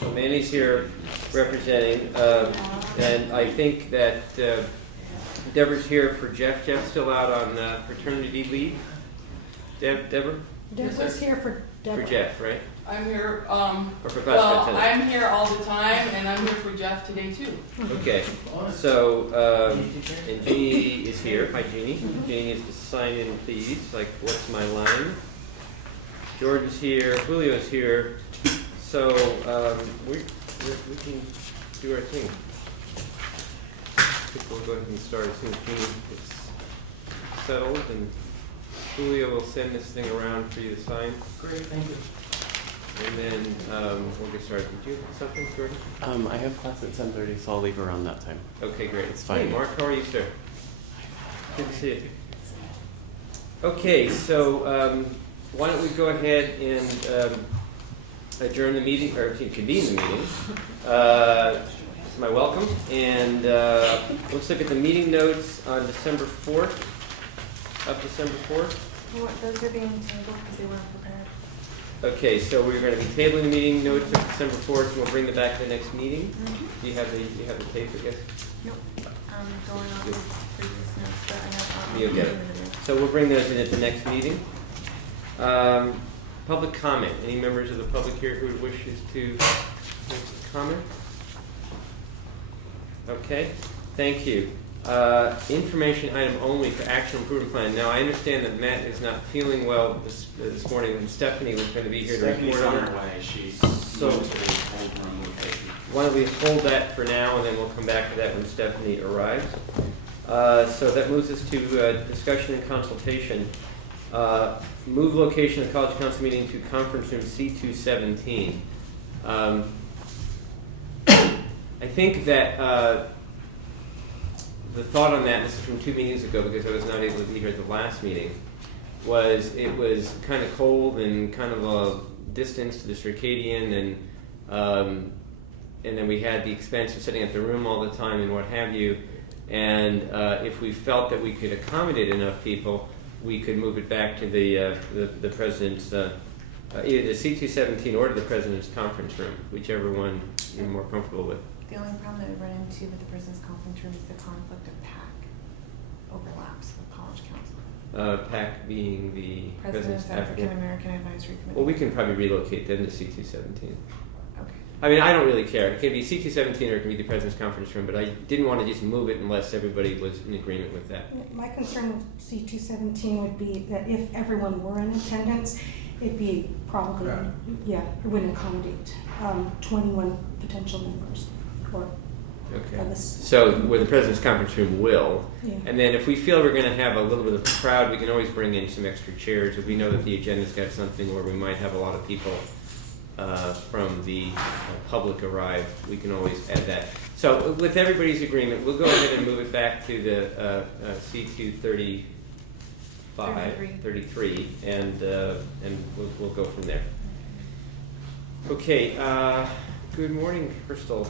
So Manny's here representing, and I think that Deborah's here for Jeff. Jeff's still out on paternity leave. Deborah? Deborah's here for Deborah. For Jeff, right? I'm here, Or for well, classified I'm here all the time, and I'm here for Jeff today too. Okay, so, and Jeannie is here. Hi, Jeannie. Jeannie is to sign in, please, like, what's my line? Jordan's here, Julio's here, so we can do our thing. I think we'll go ahead and start as soon as Jeannie gets settled, and Julio will send this thing around for you to sign. Great, thank you. And then we'll get started. Did you have something, Jordan? I have class at 10:30, so I'll leave around that time. Okay, great. It's fine. Hey, Mark, how are you, sir? Good to see you. Okay, so why don't we go ahead and adjourn the meeting, or convene the meeting. It's my welcome. And let's look at the meeting notes on December 4th. Up December 4th. Those are being tabled because they weren't prepared. Okay, so we're going to be tabling the meeting notes of December 4th, and we'll bring them back to the next meeting. Mm-hmm. Do you have the tape, I guess? Nope. I'm going off of previous notes, but I have You get it. So we'll bring those in at the next meeting. Public comment. Any members of the public here who wishes to make a comment? Okay, thank you. Information item only for action improvement plan. Now, I understand that Matt is not feeling well this morning, and Stephanie was going to be here to Stephanie's report on on it. her way. She's So- moved to the old room location. Why don't we hold that for now, and then we'll come back to that when Stephanie arrives. So that moves us to discussion and consultation. Move location of the College Council meeting to conference room C217. I think that the thought on that, and this is from 2 meetings ago because I was not able to be here at the last meeting, was it was kind of cold and kind of a distance to the circadian, and then we had the expense of sitting at the room all the time and what have you. And if we felt that we could accommodate enough people, we could move it back to the president's, either the C217 or to the president's conference room, whichever one you're more comfortable with. The only problem that we run into with the President's Conference Room is the conflict of PAC overlaps with College Council. PAC being the President's African American Advisory Committee. Well, we can probably relocate them to C217. Okay. I mean, I don't really care. It can be C217 or it can be the president's conference room, but I didn't want to just move it unless everybody was in agreement with that. My concern with C217 would be that if everyone were in attendance, it'd be probably, it wouldn't accommodate 21 potential members. Or Okay. So where the president's conference room will, Yeah. and then if we feel we're going to have a little bit of a crowd, we can always bring in some extra chairs. If we know that the agenda's got something where we might have a lot of people from the public arrive, we can always add that. So with everybody's agreement, we'll go ahead and move it back to the C235, 33, and we'll go from there. Okay. Good morning, Crystal.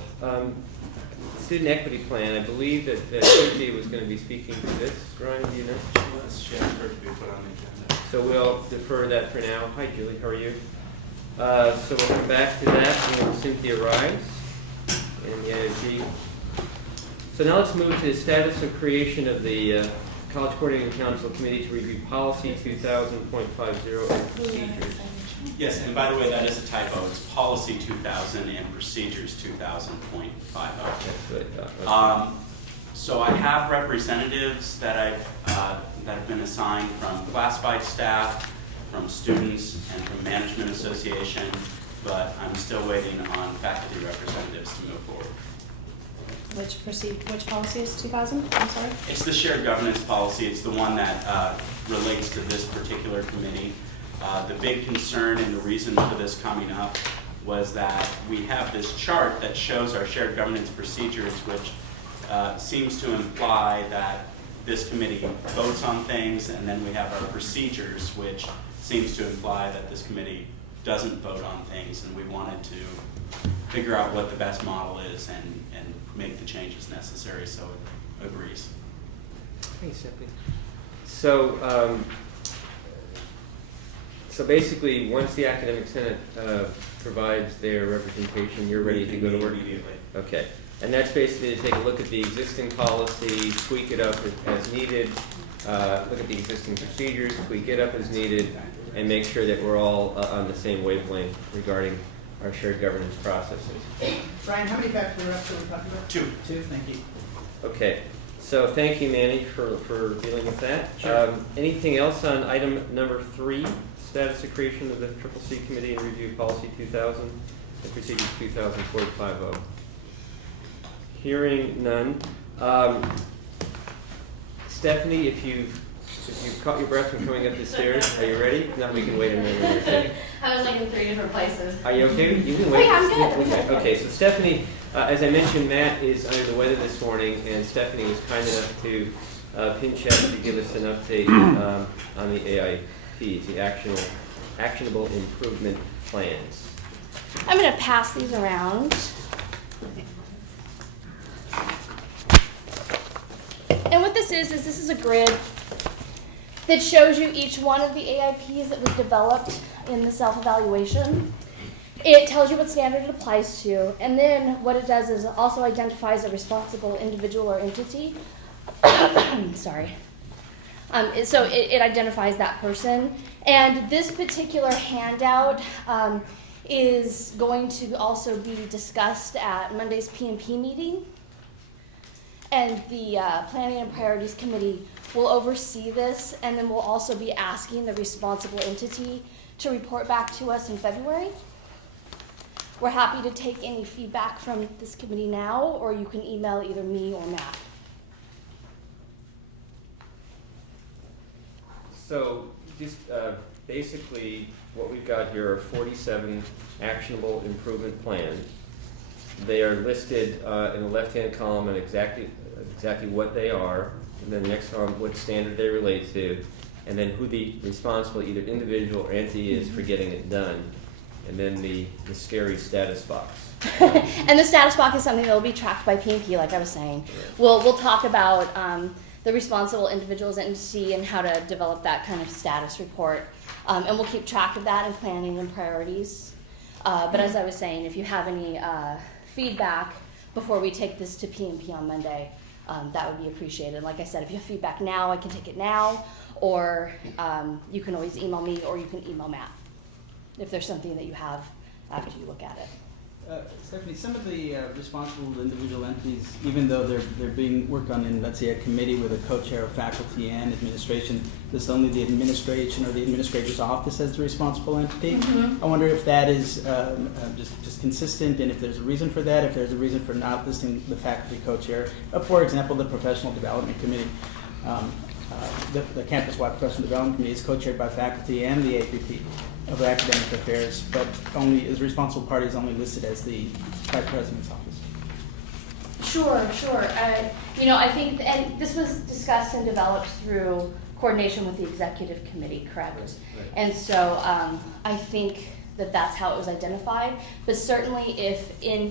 Student equity plan. I believe that Cynthia was going to be speaking to this. Ryan, do you know? She asked her to be put on the agenda. So we'll defer that for now. Hi, Julie. How are you? So we'll come back to that when Cynthia arrives. And the IOG. So now let's move to the status of creation of the College Coordinating Council Committee to review policy 2000.50 and procedures. Yes, and by the way, that is a typo. It's policy 2000 and procedures 2000.50. That's what I thought. Okay. So I have representatives that have been assigned from classified staff, from students, and from Management Association, but I'm still waiting on faculty representatives to move forward. Which policy is 2000? I'm sorry? It's the shared governance policy. It's the one that relates to this particular committee. The big concern and the reason for this coming up was that we have this chart that shows our shared governance procedures, which seems to imply that this committee votes on things, and then we have our procedures, which seems to imply that this committee doesn't vote on things, and we wanted to figure out what the best model is and make the changes necessary so it agrees. Hey, Stephanie. So So basically, once the Academic Senate provides their representation, you're ready to go to work? Immediately. Okay, and that's basically to take a look at the existing policy, tweak it up as needed, look at the existing procedures, tweak it up as needed, and make sure that we're all on the same wavelength regarding our shared governance processes. Brian, how many faculty reps are we talking about? Two. Two, thank you. Okay, so thank you, Manny, for dealing with that. Sure. Anything else on item number 3, status of creation of the CCC Committee and Review Policy 2000 and Procedure 2004-50? Hearing none. Stephanie, if you've caught your breath from coming up the stairs, are you ready? If not, we can wait a minute or two. I was like in 3 different places. Are you okay? You can wait. Yeah, I'm good. Okay, so Stephanie, as I mentioned, Matt is under the weather this morning, and Stephanie was kind enough to pinch out to give us an update on the AIPs, the actionable improvement plans. I'm going to pass these around. And what this is a grid that shows you each one of the AIPs that was developed in the self-evaluation. It tells you what standard it applies to, and then what it does is it also identifies a responsible individual or entity. Sorry. So it identifies that person. And this particular handout is going to also be discussed at Monday's P&P meeting. And the Planning and Priorities Committee will oversee this, and then we'll also be asking the responsible entity to report back to us in February. We're happy to take any feedback from this committee now, or you can email either me or Matt. So just basically what we've got here are 47 actionable improvement plans. They are listed in the left-hand column and exactly what they are, and then the next column what standard they relate to, and then who the responsible either individual or entity is for getting it done, and then the scary status box. And the status box is something that will be tracked by P&P, like I was saying. We'll talk about the responsible individuals entity and how to develop that kind of status report, and we'll keep track of that in planning and priorities. But as I was saying, if you have any feedback before we take this to P&P on Monday, that would be appreciated. Like I said, if you have feedback now, I can take it now, or you can always email me, or you can email Matt if there's something that you have after you look at it. Stephanie, some of the responsible individual entities, even though they're being worked on in, let's say, a committee with a co-chair of faculty and administration, this only the administration or the administrator's office as the responsible entity. Mm-hmm. I wonder if that is just consistent, and if there's a reason for that, if there's a reason for not listing the faculty co-chair. For example, the professional development committee. The campus-wide professional development committee is co-chaired by faculty and the APP of academic affairs, but only as responsible party is only listed as the vice president's office. Sure. I think, and this was discussed and developed through coordination with the executive committee, correct? Right. And so I think that that's how it was identified. But certainly,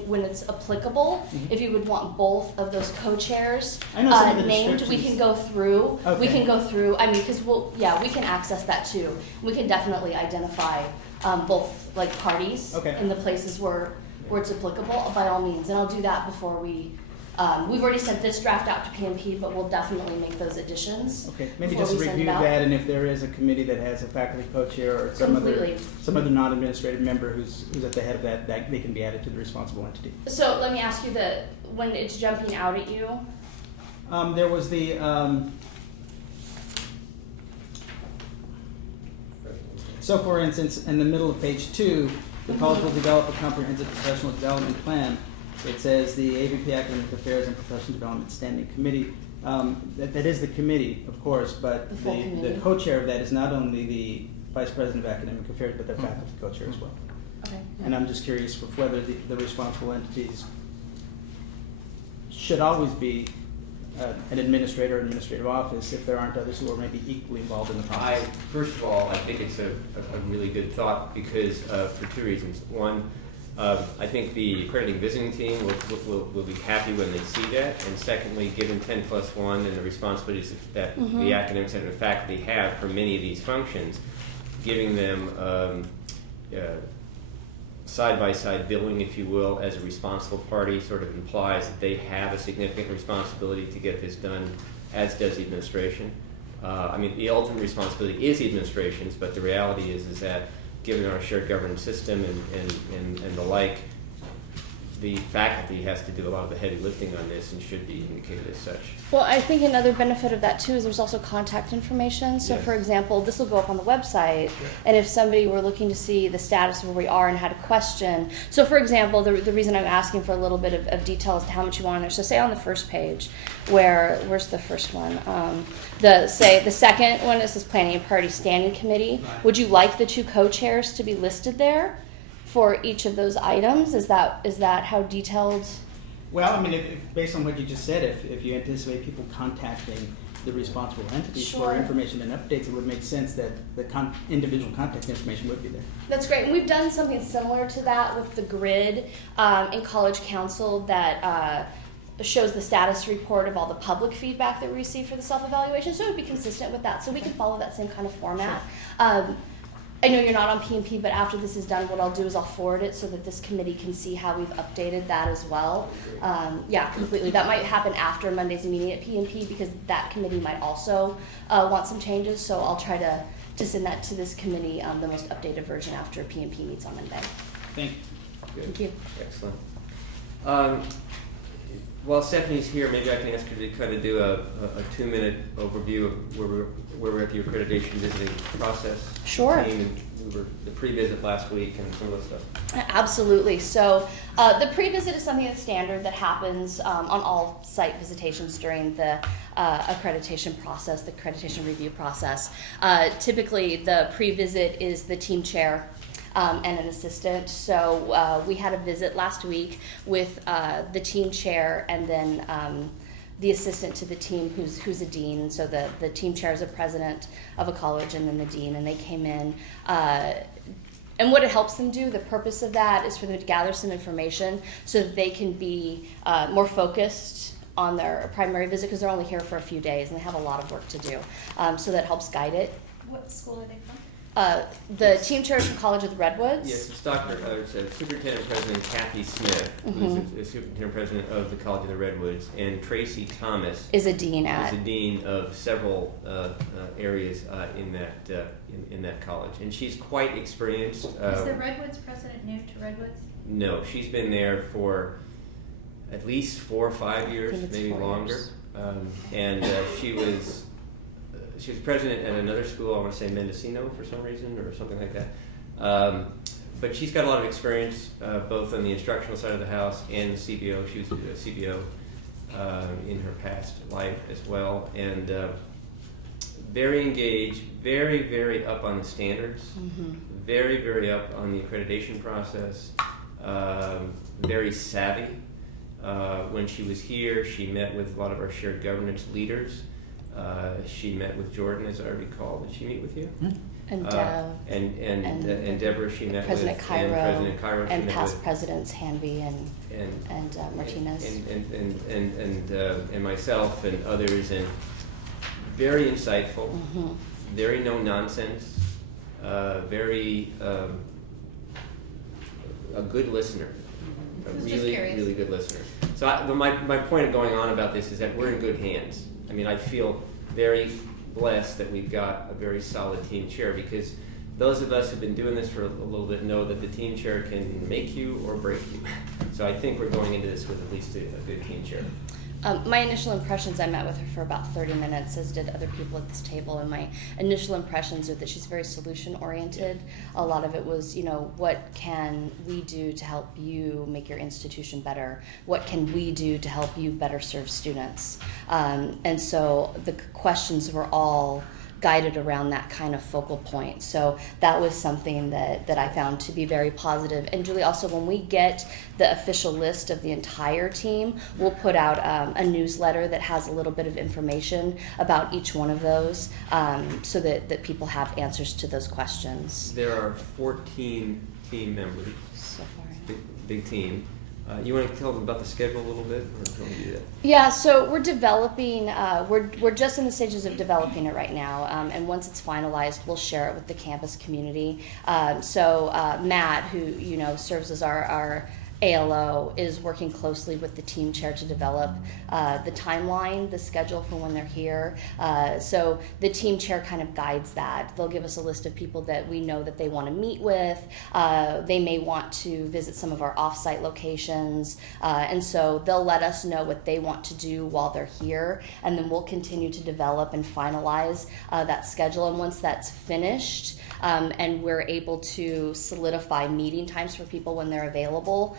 when it's applicable, if you would want both of those co-chairs I know some of the named, we can go through. Okay. We can go through. I mean, because we can access that too. We can definitely identify both like parties Okay. in the places where it's applicable by all means. And I'll do that before we. We've already sent this draft out to P&P, but we'll definitely make those additions. Okay, maybe before just we send review it out. that, and if there is a committee that has a faculty co-chair or some Completely. other non-administrative member who's at the head of that, they can be added to the responsible entity. So let me ask you when it's jumping out at you. There was the so for instance, in the middle of page 2, the college will develop a comprehensive professional development plan. It says the AVP Academic Affairs and Professional Development Standing Committee. That is the committee, of course, but The full the committee. co-chair of that is not only the Vice President of Academic Affairs, but the faculty co-chair as well. Okay. And I'm just curious with whether the responsible entities should always be an administrator or administrative office if there aren't others who are maybe equally involved in the process. First of all, I think it's a really good thought because for two reasons. One, I think the accrediting visiting team will be happy when they see that. And secondly, given 10+1 and the responsibilities that the academic center faculty have for many of these functions, giving them side-by-side billing, if you will, as a responsible party sort of implies that they have a significant responsibility to get this done, as does the administration. I mean, the ultimate responsibility is the administration's, but the reality is that given our shared governance system and the like, the faculty has to do a lot of the heavy lifting on this and should be indicated as such. Well, I think another benefit of that too is there's also contact information. So Yes. for example, this will go up on the website, and if somebody were looking to see the status of where we are and had a question. So for example, the reason I'm asking for a little bit of detail as to how much you want on there. So say on the first page, where's the first one? The second one, this is Planning and Priority Standing Committee. Right. Would you like the two co-chairs to be listed there for each of those items? Is that how detailed? Well, I mean, if based on what you just said, if you anticipate people contacting the responsible entities Sure. for information and updates, it would make sense that the individual contact information would be there. That's great. And we've done something similar to that with the grid in College Council that shows the status report of all the public feedback that we receive for the self-evaluation. So it would be consistent with that. So we can follow that same kind of format. I know you're not on P&P, but after this is done, what I'll do is I'll forward it so that this committee can see how we've updated that as well. Yeah, completely. That might happen after Monday's meeting at P&P because that committee might also want some changes. So I'll try to send that to this committee, the most updated version after P&P meets on Monday. Thank you. Good. Thank you. Excellent. While Stephanie's here, maybe I can ask her to kind of do a 2-minute overview of where we're at the accreditation visiting process. Sure. We were the pre-visit last week and some of the stuff. Absolutely. So the pre-visit is something that's standard that happens on all site visitations during the accreditation process, the accreditation review process. Typically, the pre-visit is the team chair and an assistant. So we had a visit last week with the team chair and then the assistant to the team who's a dean. So the team chair is a president of a college and then the dean, and they came in. And what it helps them do, the purpose of that is for them to gather some information so that they can be more focused on their primary visit because they're only here for a few days and they have a lot of work to do. So that helps guide it. What school are they from? The team chair is from College of the Redwoods. Yes, it's Superintendent President Kathy Smith, who's the Superintendent President of the College of the Redwoods, and Tracy Thomas Is a dean is at. the dean of several areas in that college, and she's quite experienced. Is the Redwoods president new to Redwoods? No, she's been there for at least 4 or 5 years, I think it's maybe 4 longer. years. And she was president at another school, I want to say Mendocino for some reason or something like that. But she's got a lot of experience both on the instructional side of the house and the CBO. She was a CBO in her past life as well. And very engaged, very, very up on the standards, very, very up on the accreditation process, very savvy. When she was here, she met with a lot of our shared governance leaders. She met with Jordan, as I recall. Did she meet with you? And Dev. And Deborah, she met President with. Cairo. And President Cairo. she And met past with, presidents Hanby and Martinez. and myself and others, and very insightful, very no nonsense, very a good listener, a was just really curious. really good listener. So but my point of going on about this is that we're in good hands. I mean, I feel very blessed that we've got a very solid team chair, because those of us who've been doing this for a little bit know that the team chair can make you or break you. So I think we're going into this with at least a good team chair. My initial impressions, I met with her for about 30 minutes, as did other people at this table, and my initial impressions are that she's very solution-oriented. A lot of it was, what can we do to help you make your institution better? What can we do to help you better serve students? And so the questions were all guided around that kind of focal point. So that was something that I found to be very positive. And Julie, also when we get the official list of the entire team, we'll put out a newsletter that has a little bit of information about each one of those, so that people have answers to those questions. There are 14 team members, So far. big team. You want to tell them about the schedule a little bit, or do you want to do that? Yeah, so we're developing, we're just in the stages of developing it right now, and once it's finalized, we'll share it with the campus community. Matt, who, you know, serves as our ALO, is working closely with the team chair to develop the timeline, the schedule for when they're here. So the team chair kind of guides that. They'll give us a list of people that we know that they want to meet with. They may want to visit some of our off-site locations. And so they'll let us know what they want to do while they're here. And then we'll continue to develop and finalize that schedule. And once that's finished, and we're able to solidify meeting times for people when they're available,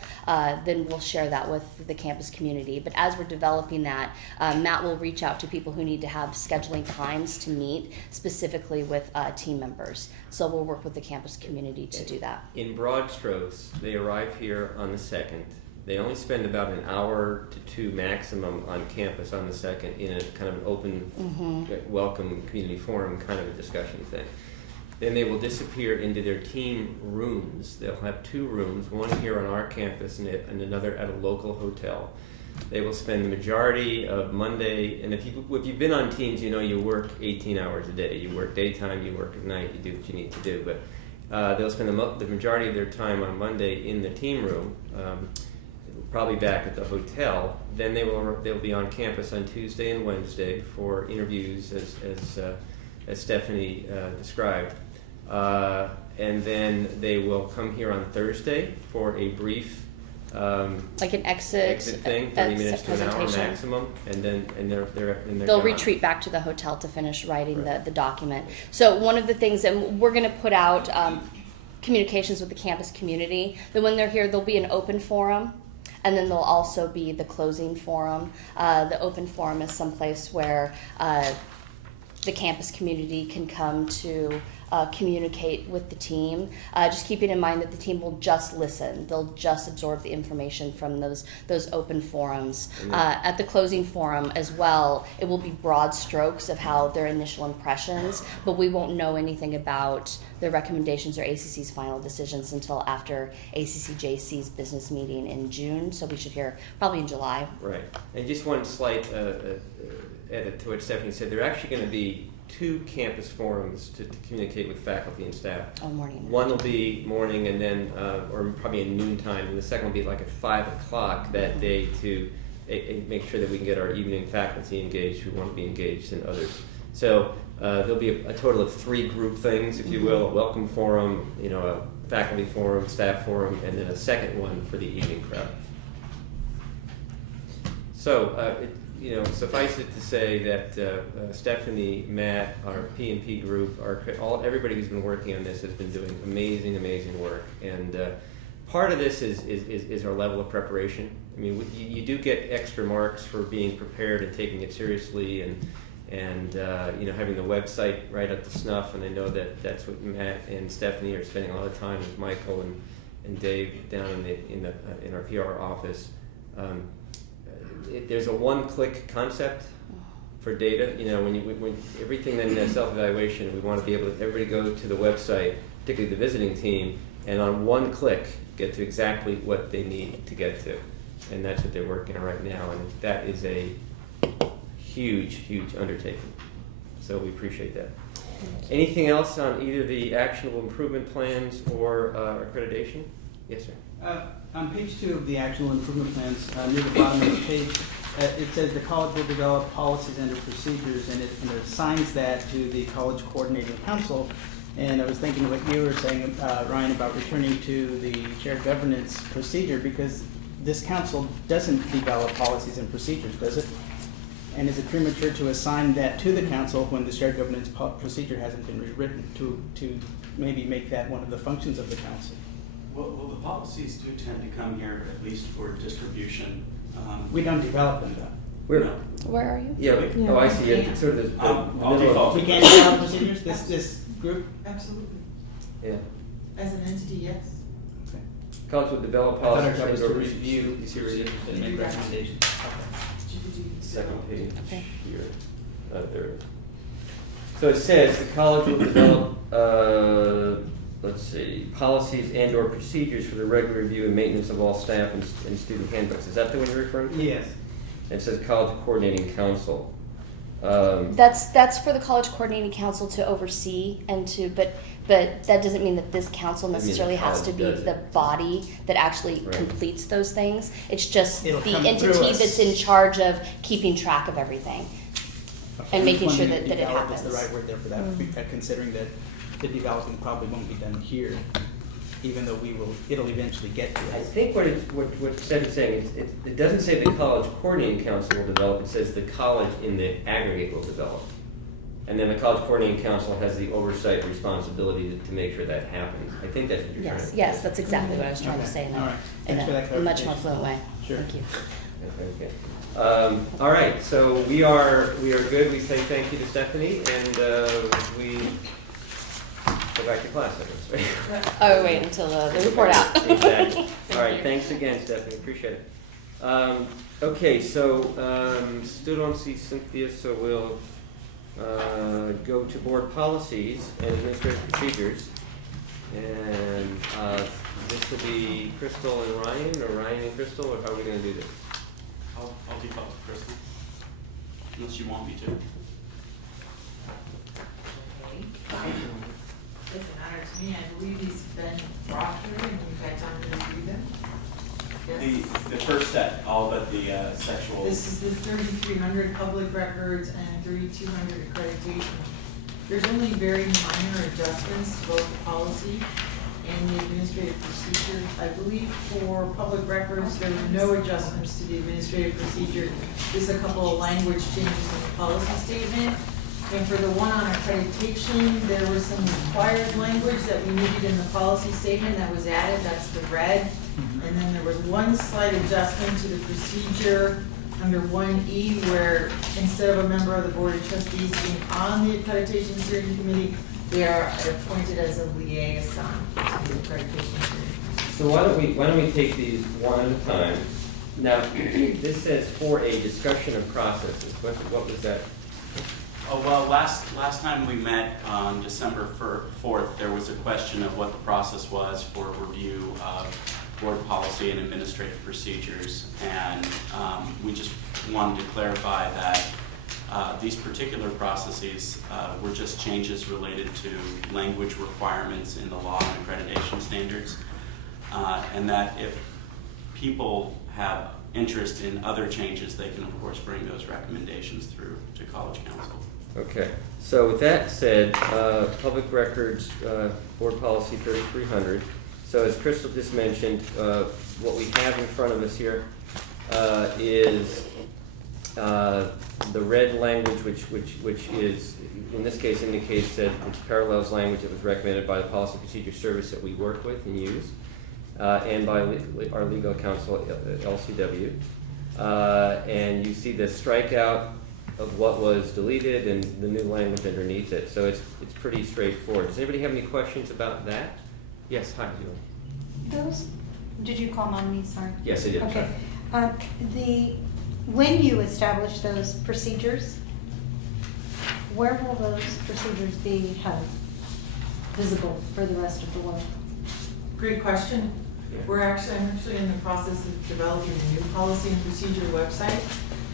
then we'll share that with the campus community. But as we're developing that, Matt will reach out to people who need to have scheduling times to meet specifically with team members. So we'll work with the campus community to do that. In broad strokes, they arrive here on the 2nd. They only spend about an hour to 2 maximum on campus on the 2nd in a kind of an open, welcome community forum kind of a discussion thing. Then they will disappear into their team rooms. They'll have 2 rooms, one here on our campus and another at a local hotel. They will spend the majority of Monday, and if you've been on teams, you know you work 18 hours a day. You work daytime, you work at night, you do what you need to do. But they'll spend the majority of their time on Monday in the team room, probably back at the hotel. Then they'll be on campus on Tuesday and Wednesday for interviews, as Stephanie described. And then they will come here on Thursday for a brief Like an exit thing, 30 minutes to an hour maximum, and then they're they'll gone. retreat back to the hotel to finish writing the document. So one of the things that we're going to put out communications with the campus community, that when they're here there'll be an open forum, and then there'll also be the closing forum. The open forum is someplace where the campus community can come to communicate with the team, just keeping in mind that the team will just listen. They'll just absorb the information from those open forums. At the closing forum as well, it will be broad strokes of how their initial impressions, but we won't know anything about their recommendations or ACC's final decisions until after ACCJC's business meeting in June, so we should hear probably in July. Right. And just one slight edit to what Stephanie said. There are actually going to be 2 campus forums to communicate with faculty and staff. Oh, morning. One will be morning, and then, or probably in noontime, and the second will be like at 5 o'clock that day to make sure that we can get our evening faculty engaged who want to be engaged in others. So there'll be a total of 3 group things, if you will: a welcome forum, a faculty forum, staff forum, and then a second one for the evening crowd. So, suffice it to say that Stephanie, Matt, our P&P group, everybody who's been working on this has been doing amazing work. And part of this is our level of preparation. I mean, you do get extra marks for being prepared and taking it seriously, and having the website right up to snuff. And I know that's what Matt and Stephanie are spending a lot of time with Michael and Dave down in our PR office. There's a one-click concept for data. When everything in self-evaluation, we want to be able to everybody go to the website, particularly the visiting team, and on one click get to exactly what they need to get to, and that's what they're working on right now. And that is a huge undertaking. So we appreciate that. Anything else on either the actionable improvement plans or accreditation? Yes, sir. On page 2 of the actual improvement plans, near the bottom of the page, it says the college will develop policies and procedures, and it assigns that to the college coordinating council. And I was thinking what you were saying, Ryan, about returning to the shared governance procedure, because this council doesn't develop policies and procedures, does it? And is it premature to assign that to the council when the shared governance procedure hasn't been rewritten to maybe make that one of the functions of the council? Well, the policies do tend to come here at least for distribution. We don't develop them, though. Where are you? Yeah. Oh, I see. It's sort of the I'll middle default. We can't develop procedures, this group? Absolutely. Yeah. As an entity, yes. Okay. College will develop I thought our policies job was and to or review you see where it is? and make recommendations. Second page Okay. here. There. So it says the college will develop, let's see, policies and/or procedures for the regular review and maintenance of all staff and student handbooks. Is that the one you're referring to? Yes. It says College Coordinating Council. That's for the College Coordinating Council to oversee and to, but that doesn't mean that this council Doesn't mean necessarily the has to college be does the it. body that actually Right. completes those things. It's just It'll the come through entity us. that's in charge of keeping track of everything. And making sure that it Develop is happens. the right word there for that, considering that the developing probably won't be done here, even though it'll eventually get to I us. think what Steph is saying is it doesn't say the College Coordinating Council will develop, it says the college in the aggregate will develop. And then the College Coordinating Council has the oversight responsibility to make sure that happens. I think that's what you're trying to say. Yes, that's exactly what I was trying to Okay. say in All right. a, Thanks for that in a much more clarification. fluent way. Sure. Thank you. Okay. All right, so we are good. We say thank you to Stephanie, and we go back to class, I guess, right? Oh, wait until the report out. Exactly. All right, thanks again, Stephanie, appreciate it. Okay, so still don't see Cynthia, so we'll go to board policies and administrative procedures. And this will be Crystal and Ryan, or Ryan and Crystal, or how are we gonna do this? I'll default to Crystal, unless you want me to. It's an honor to me. I believe these have been brought here and you've had time to review them. Yes. The first set, all but the sexual. This is the 3,300 public records and 3,200 accreditation. There's only very minor adjustments to both the policy and the administrative procedure. I believe for public records, there were no adjustments to the administrative procedure. Just a couple of language changes in the policy statement. And for the one on accreditation, there was some required language that we needed in the policy statement that was added, that's the red. And then there was one slight adjustment to the procedure under 1E where instead of a member of the Board of Trustees being on the accreditation steering committee, they are appointed as a liaison to the accreditation steering committee. So why don't we take these one at a time? Now, this says for a discussion of processes. What was that? Oh, well, last time we met on December 4th, there was a question of what the process was for review of board policy and administrative procedures. And we just wanted to clarify that these particular processes were just changes related to language requirements in the law and accreditation standards. And that if people have interest in other changes, they can of course bring those recommendations through to College Council. Okay, so with that said, public records, board policy 3300. So as Crystal just mentioned, what we have in front of us here is the red language, which is, in this case, indicates that it parallels language that was recommended by the Policy Procedure Service that we work with and use, and by our legal counsel, LCW. And you see the strikeout of what was deleted and the new language underneath it. So it's pretty straightforward. Does anybody have any questions about that? Yes, hi, Julie. Those, did you call on me, sorry? Yes, I did. Okay. When you establish those procedures, where will those procedures be held, visible for the rest of the world? Great question. I'm actually in the process of developing a new policy and procedure website.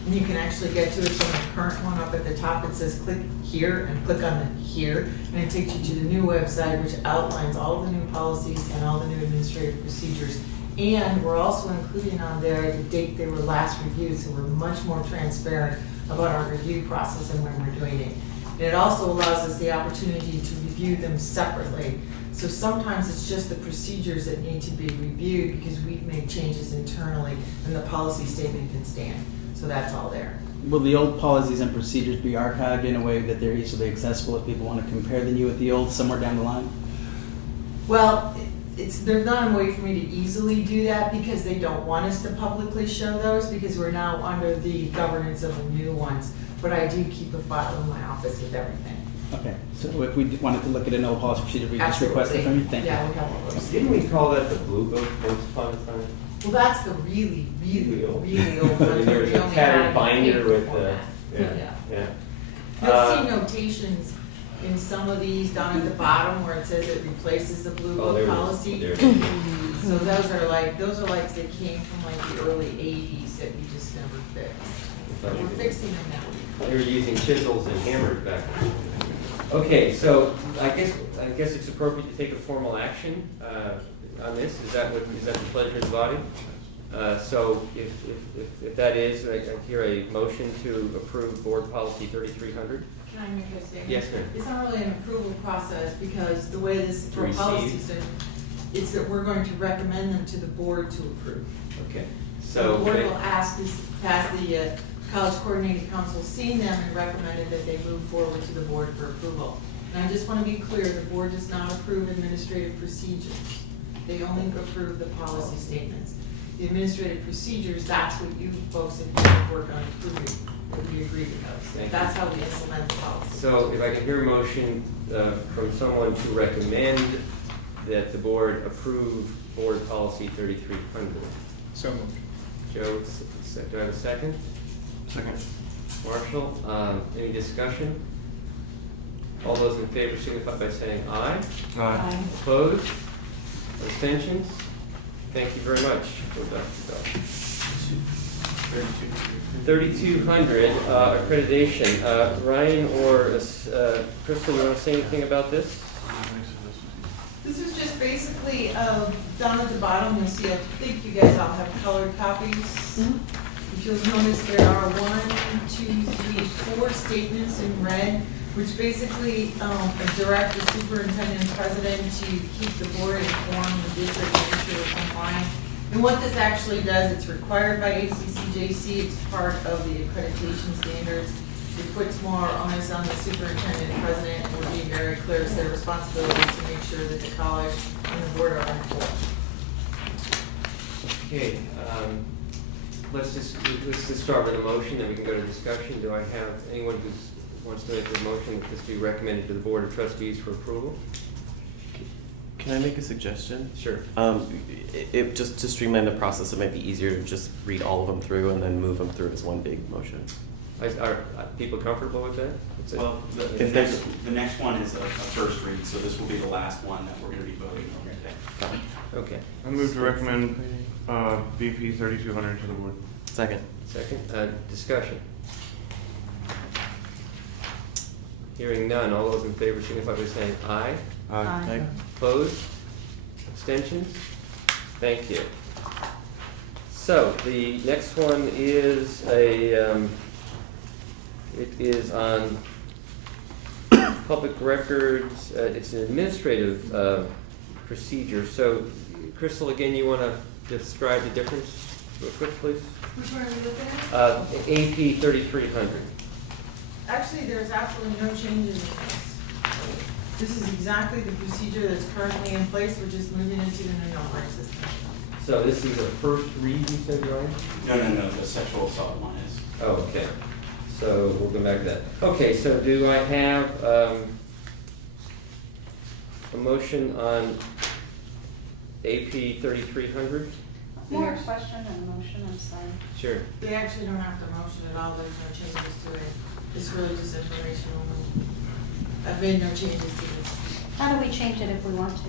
And you can actually get to it from the current one up at the top. It says click here and click on the here. And it takes you to the new website, which outlines all the new policies and all the new administrative procedures. And we're also including on there the date they were last reviewed, so we're much more transparent about our review process and when we're doing it. And it also allows us the opportunity to review them separately. So sometimes it's just the procedures that need to be reviewed because we've made changes internally and the policy statement can stand. So that's all there. Will the old policies and procedures be archived in a way that they're easily accessible if people want to compare the new with the old somewhere down the line? Well, there's not a way for me to easily do that because they don't want us to publicly show those because we're now under the governance of the new ones. But I do keep a file in my office with everything. Okay, so if we wanted to look at an old policy procedure, we just request it from you? Thank you. Yeah, we have all those. Didn't we call that the blue book once upon a time? Well, that's the really, really, Real. really old one. There was We a only tattered had binder paper with format. yeah. You'll Uh, see notations in some of these down at the bottom where it says it replaces the blue Oh, book there it is. policy. There it is. So those are like they came from like the early 80s that we just never fixed. So we're fixing them now. They were using chisels and hammers back then. Okay, so I guess it's appropriate to take a formal action on this. Is that the pleasure of the body? So if that is, I hear a motion to approve board policy 3300. Can I make a statement? Yes, ma'am. It's not really an approval process because the way this To receive. policy says, it's that we're going to recommend them to the board to approve. Okay. So the board So will ask the College Coordinating Council, seen them and recommended that they move forward to the board for approval. And I just want to be clear, the board does not approve administrative procedures. They only approve the policy statements. The administrative procedures, that's what you folks have to work on approving, if you agree with those. Thank you. That's how we implement the policy. So if I can hear a motion from someone to recommend that the board approve board policy 3300. So moved. Joe, do I have a second? Second. Marshall, any discussion? All those in favor signify by saying aye. Aye. Opposed? Abstentions? Thank you very much. Go back to Doug. 3200 accreditation. Ryan or Crystal, you want to say anything about this? This is just basically, down at the bottom, you'll see, I think you guys all have colored copies. If you'll notice, there are 4 statements in red, which basically direct the superintendent and president to keep the board informed, the district, make sure it's compliant. And what this actually does, it's required by ACCJC, it's part of the accreditation standards. It puts more onus on the superintendent and president, and will be very clear, it's their responsibility to make sure that the college and the board are informed. Okay, let's just start with a motion, then we can go to discussion. Do I have anyone who wants to make a motion that this be recommended to the Board of Trustees for approval? Can I make a suggestion? Sure. It just to streamline the process, it might be easier to just read all of them through and then move them through as one big motion. Are people comfortable with that? Well, the next one is a first read, so this will be the last one that we're going to be voting on today. Okay. I move to recommend BP 3200 to the board. Second. Discussion. Hearing none, all those in favor signify by saying aye. Aye. Opposed? Abstentions? Thank you. So the next one is it is on public records. It's an administrative procedure. So, Crystal, again, you want to describe the difference real quick, please? Which one are we looking at? AP 3300. Actually, there's absolutely no changes in this. This is exactly the procedure that's currently in place, we're just moving into the new numbering system. So this is a first read, you said, Ryan? No, the sexual assault one is. Oh, okay. So we'll go back to that. Okay, so do I have a motion on AP 3300? More a question than a motion, I'm sorry. Sure. They actually don't have to motion at all, there's no changes to it. It's really just informational. I've made no changes to this. How do we change it if we want to?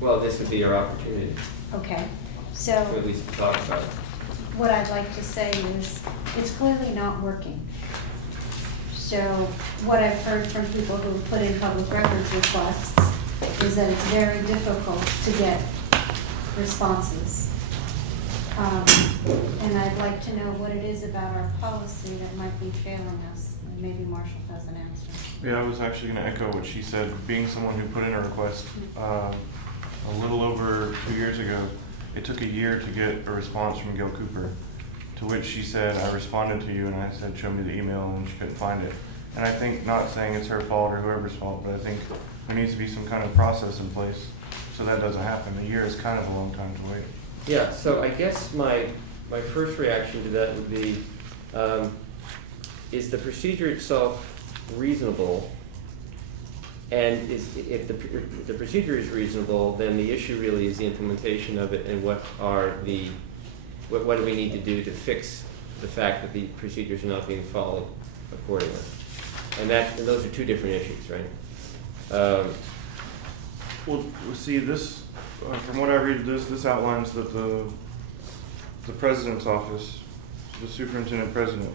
Well, this would be our opportunity Okay, to so at least talk about it. what I'd like to say is, it's clearly not working. So what I've heard from people who put in public records requests is that it's very difficult to get responses. And I'd like to know what it is about our policy that might be failing us. And maybe Marshall has an answer. Yeah, I was actually going to echo what she said. Being someone who put in a request a little over 2 years ago, it took a year to get a response from Gail Cooper, to which she said, I responded to you and I said, show me the email, and she couldn't find it. And I think, not saying it's her fault or whoever's fault, but I think there needs to be some kind of process in place so that doesn't happen. A year is kind of a long time to wait. Yeah, so I guess my first reaction to that would be, is the procedure itself reasonable? And if the procedure is reasonable, then the issue really is the implementation of it and what do we need to do to fix the fact that the procedures are not being followed accordingly. And those are two different issues, right? Well, see, this, from what I read, this outlines that the president's office, the superintendent president,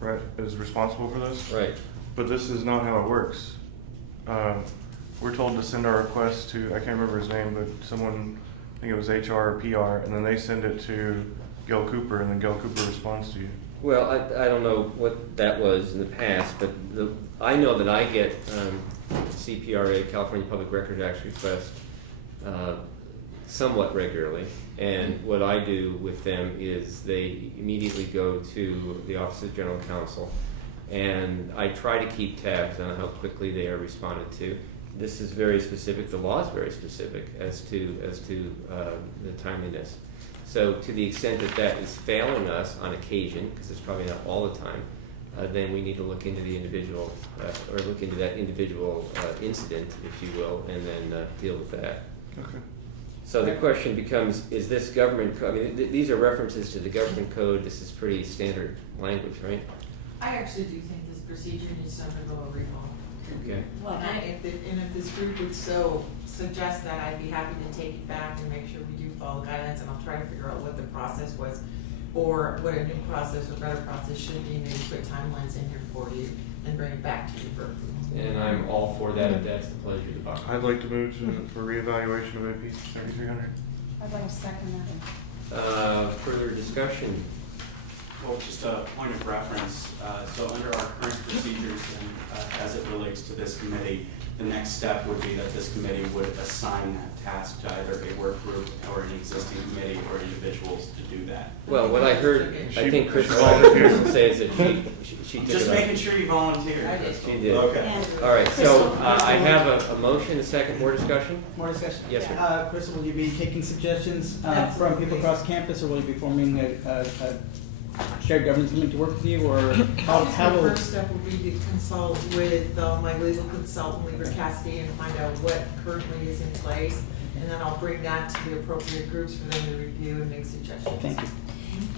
right, is responsible for this. Right. But this is not how it works. We're told to send our request to, I can't remember his name, but someone, I think it was HR or PR, and then they send it to Gail Cooper, and then Gail Cooper responds to you. Well, I don't know what that was in the past, but I know that I get CPRA, California Public Records Act requests somewhat regularly, and what I do with them is they immediately go to the Office of General Counsel, and I try to keep tabs on how quickly they are responded to. This is very specific. The law is very specific as to the timeliness. So to the extent that that is failing us on occasion, because it's probably not all the time, then we need to look into the individual, or look into that individual incident, if you will, and then deal with that. Okay. So the question becomes, is this government code, I mean, these are references to the government code. This is pretty standard language, right? I actually do think this procedure needs to undergo a recall. Okay. Well, and if this group would so suggest that, I'd be happy to take it back and make sure we do follow guidelines, and I'll try to figure out what the process was, or what a new process or better process should be, maybe put timelines in here for you, and bring it back to you for approval. And I'm all for that if that's the pleasure of the body. I'd like to move for reevaluation of AP 3300. I'd like to second that. Further discussion? Well, just a point of reference, so under our current procedures and as it relates to this committee, the next step would be that this committee would assign that task to either a work group or an existing committee or individuals to do that. Well, what I heard, I think Chris volunteered. will say is that she took Just it up. making sure you volunteered. I did. She did. Okay. All right, so I have a motion, a second, more discussion? More discussion? Yes, sir. Crystal, will you be taking suggestions from Absolutely. people across campus, or will you be forming a shared governance committee to work with you, or how The will? first step would be to consult with my legal consultant, Lieber Cassidy, and find out what currently is in place. And then I'll bring that to the appropriate groups for them to review and make suggestions. Thank you.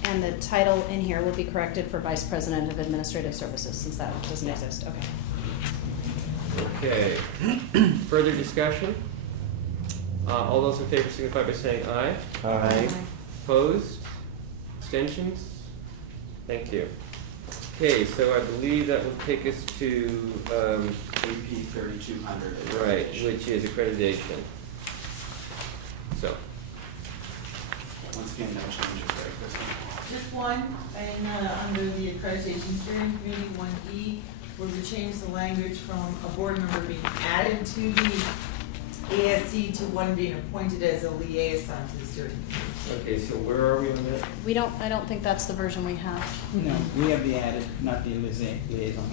And the title in here will be corrected for Vice President of Administrative Services, since that doesn't Yeah. exist, okay. Okay. Further discussion? All those in favor signify by saying aye. Aye. Opposed? Abstentions? Thank you. Okay, so I believe that will take us to, AP 3200. right, which is accreditation. So, Once again, no changes, right, Kristen? Just one, and under the accreditation steering committee, 1E, where we change the language from a board member being added to the ASC to one being appointed as a liaison to the steering committee. okay, so where are we on that? I don't think that's the version we have. No, we have the added, not the liaison.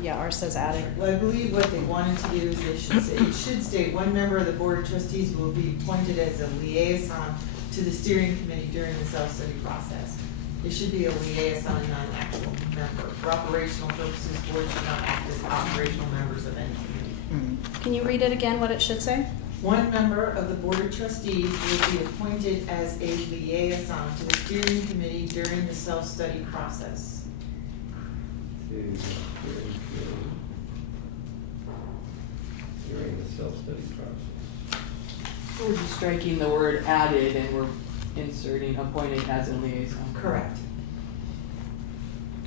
Yeah, ours says added. Well, I believe what they wanted to do is it should state, one member of the board of trustees will be appointed as a liaison to the steering committee during the self-study process. It should be a liaison, not an actual member. For operational purposes, boards should not act as operational members of any committee. Can you read it again, what it should say? One member of the board of trustees will be appointed as a liaison to the steering committee during the self-study process. During the self-study process. We're just striking the word added and we're inserting appointed as a liaison. Correct.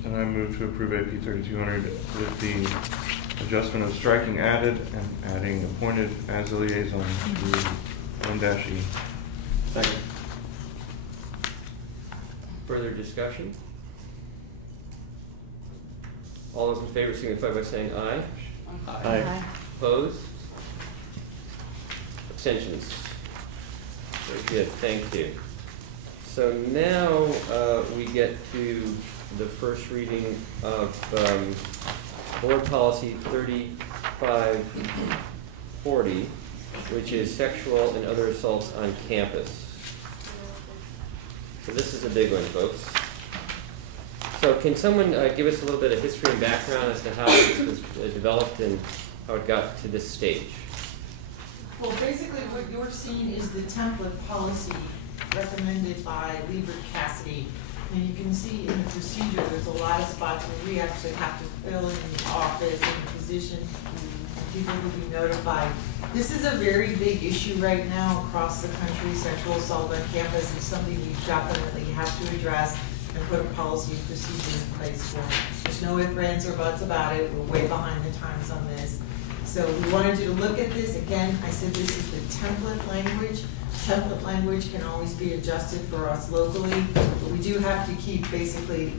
And I move to approve AP 3200 with the adjustment of striking added and adding appointed as a liaison to 1-E. Second. Further discussion? All those in favor signify by saying aye. Aye. Opposed? Abstentions? Very good, thank you. So now we get to the first reading of Board Policy 3540, which is sexual and other assaults on campus. So this is a big one, folks. So can someone give us a little bit of history and background as to how this was developed and how it got to this stage? Well, basically what you're seeing is the template policy recommended by Lieber Cassidy. And you can see in the procedure, there's a lot of spots where we actually have to fill in the office and the position people will be notified. This is a very big issue right now across the country. Sexual assault on campus is something we definitely have to address and put a policy and procedure in place for. There's no ifs, ands, or buts about it. We're way behind the times on this. So we wanted you to look at this. Again, I said this is the template language. Template language can always be adjusted for us locally, but we do have to keep basically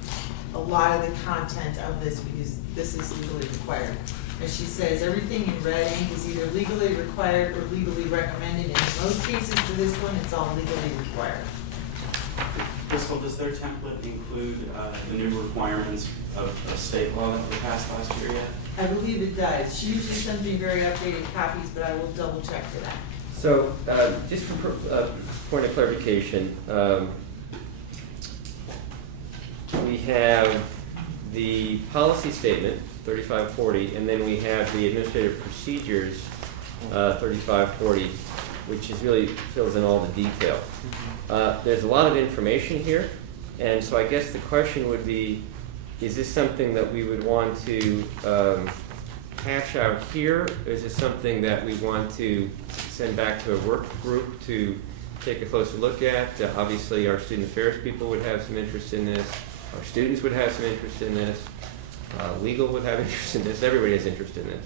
a lot of the content of this because this is legally required. As she says, everything in red ink is either legally required or legally recommended. And in most cases for this one, it's all legally required. Crystal, does their template include the new requirements of state law that were passed last year yet? I believe it does. She usually sends me very updated copies, but I will double check for that. So, just for point of clarification, we have the policy statement, 3540, and then we have the administrative procedures, 3540, which is really fills in all the detail. There's a lot of information here, and so I guess the question would be, is this something that we would want to hash out here? Or is this something that we want to send back to a work group to take a closer look at? Obviously, our student affairs people would have some interest in this. Our students would have some interest in this. Legal would have interest in this. Everybody has interest in this.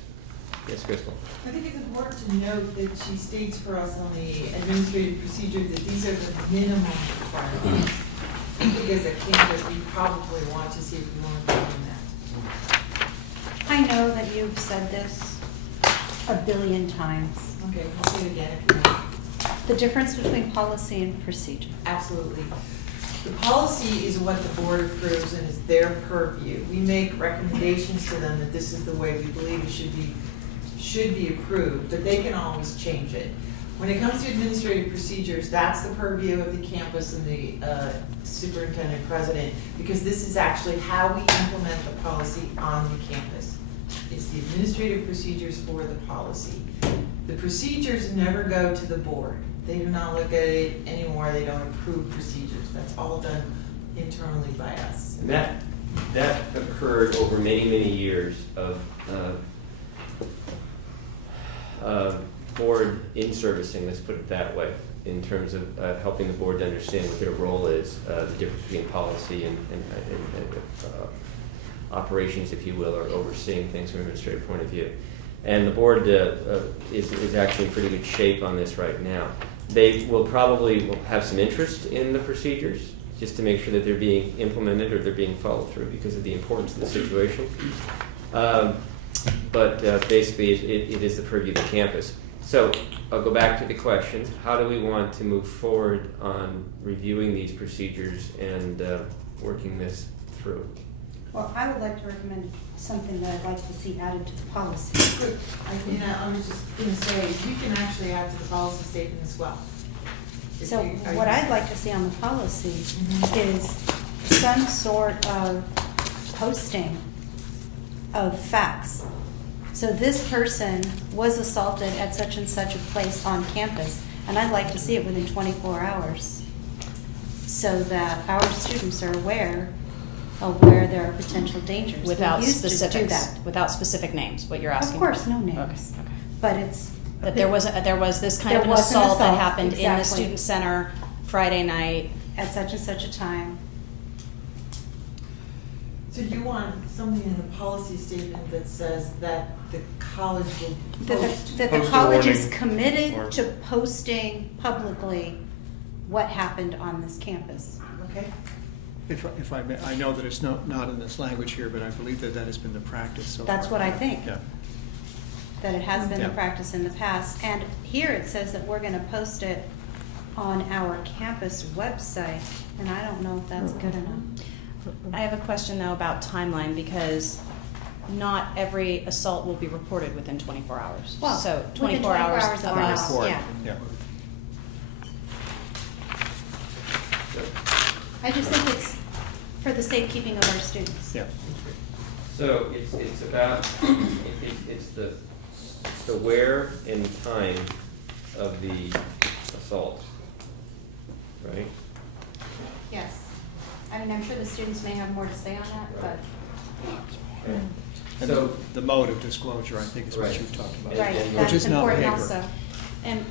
Yes, Crystal? I think it's important to note that she states for us on the administrative procedure that these are the minimum requirements. Because at campus, we probably want to see if we want to put in that. I know that you've said this a billion times. Okay, I'll say it again if you want. The difference between policy and procedure. Absolutely. The policy is what the board approves and is their purview. We make recommendations to them that this is the way we believe it should be approved, but they can always change it. When it comes to administrative procedures, that's the purview of the campus and the superintendent president, because this is actually how we implement the policy on the campus. It's the administrative procedures for the policy. The procedures never go to the board. They do not look at it anymore. They don't approve procedures. That's all done internally by us. And that occurred over many, many years of board in-servicing, let's put it that way, in terms of helping the board to understand what their role is, the difference between policy and operations, if you will, or overseeing things from an administrative point of view. And the board is actually in pretty good shape on this right now. They will probably have some interest in the procedures, just to make sure that they're being implemented or they're being followed through because of the importance of the situation. But basically, it is the purview of the campus. So I'll go back to the question, how do we want to move forward on reviewing these procedures and working this through? Well, I would like to recommend something that I'd like to see added to the policy. Good. I was just going to say, you can actually add to the policy statement as well. So what I'd like to see on the policy is some sort of posting of facts. So this person was assaulted at such and such a place on campus, and I'd like to see it within 24 hours so that our students are aware of where there are potential dangers. Without We used to do specifics, that. without specific names, what you're asking? Of course, no names. Okay, okay. But it's. That there was this kind There of an was an assault that assault, happened in the exactly. student center Friday night. At such and such a time. So you want something in the policy statement that says that the college will post? That the Post a college is warning or- committed to posting publicly what happened on this campus. Okay. If I may, I know that it's not in this language here, but I believe that has been the practice so far. That's what I think. Yeah. That it has been the Yeah. practice in the past. And here it says that we're gonna post it on our campus website, and I don't know if that's good enough. I have a question though about timeline because not every assault will be reported within 24 hours. Well, So within 24 hours or of not, us. yeah. Yeah. I just think it's for the safekeeping of our students. Yeah. So it's about, it's the where and time of the assault, right? Yes. I mean, I'm sure the students may have more to say on that, but. Okay. And So- the mode of disclosure, I think, is what Right. you've talked about. Right, And- Which that's is not important paper. also. And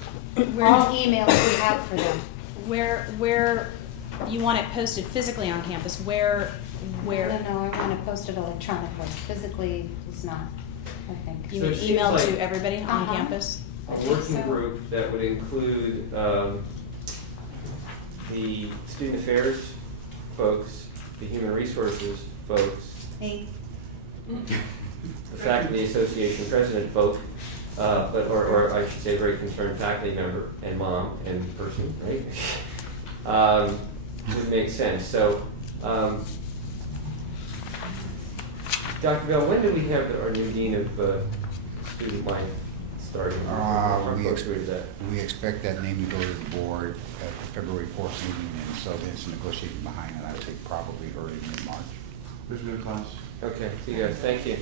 All emails we have for them. where you want it posted physically on campus, where, No, I want to post it electronically. Physically, it's not, I think. you So it would seems email like- to everybody on Uh-huh. campus? A I think working so. group that would include the student affairs folks, the human resources folks, Me. the faculty association president folk, or I should say a very concerned faculty member and mom and person, right? Would make sense. So, Dr. Bell, when do we have our new dean of student life starting? How close are we to that? We expect that name to go to the board at the February 4th meeting, and so there's a negotiation behind it, I would think probably early mid-March. Who's the class? Okay, see you guys, thank you.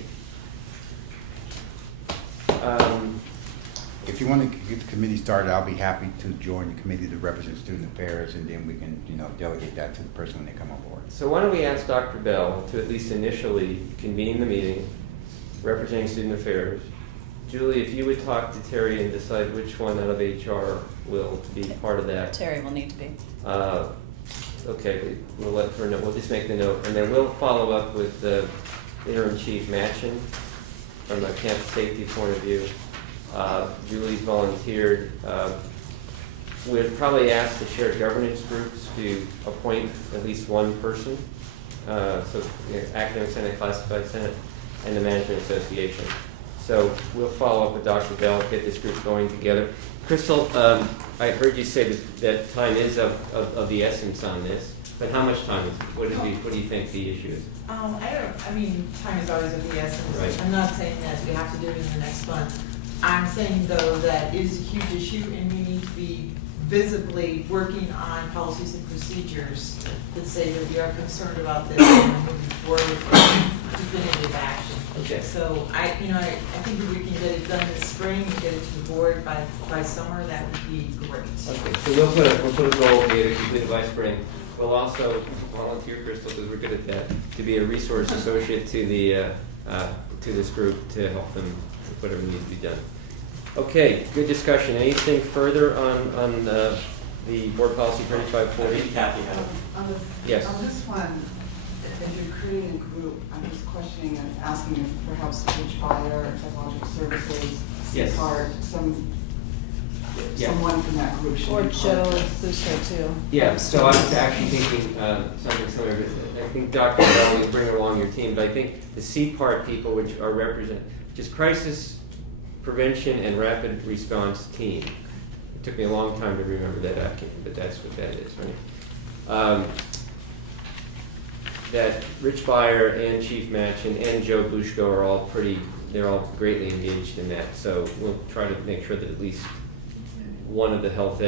If you want to get the committee started, I'll be happy to join the committee to represent student affairs, and then we can, delegate that to the person when they come on board. So why don't we ask Dr. Bell to at least initially convene the meeting representing student affairs. Julie, if you would talk to Terry and decide which one out of HR will be part of that. Terry will need to be. Okay, we'll let her know, we'll just make the note, and then we'll follow up with the interim chief Matchin from a campus safety point of view. Julie's volunteered. We'd probably ask the shared governance groups to appoint at least one person, academic senate, classified senate, and the management association. So we'll follow up with Dr. Bell, get this group going together. Crystal, I heard you say that time is of the essence on this, but how much time is it? What do you think the issue is? Time is always of the essence. Right. I'm not saying that we have to do it in the next month. I'm saying though that it is a huge issue and we need to be visibly working on policies and procedures that say that we are concerned about this and we're moving forward with definitive action. Okay. So I think if we can get it done this spring and get it to the board by summer, that would be great. Okay, so we'll put a goal together, completed by spring. We'll also volunteer Crystal, because we're good at that, to be a resource associate to the to this group to help them with whatever needs to be done. Okay, good discussion. Anything further on the board policy 3540? Kathy had Yes. On this one, if you're creating a group, I'm just questioning and asking if perhaps Rich Fire, Technological Services, Yes. CCART, Yeah. someone from that group should Or be Joe part of this. Busso too. Yeah, so I was actually thinking something similar, but I think Dr. Bell will bring along your team, but I think the CPART people, which is Crisis Prevention and Rapid Response Team. It took me a long time to remember that acronym, but that's what that is, right? That Rich Beyer and Chief Matchin and Joe Bushko are they're all greatly engaged in that, so we'll try to make sure that at least one of the health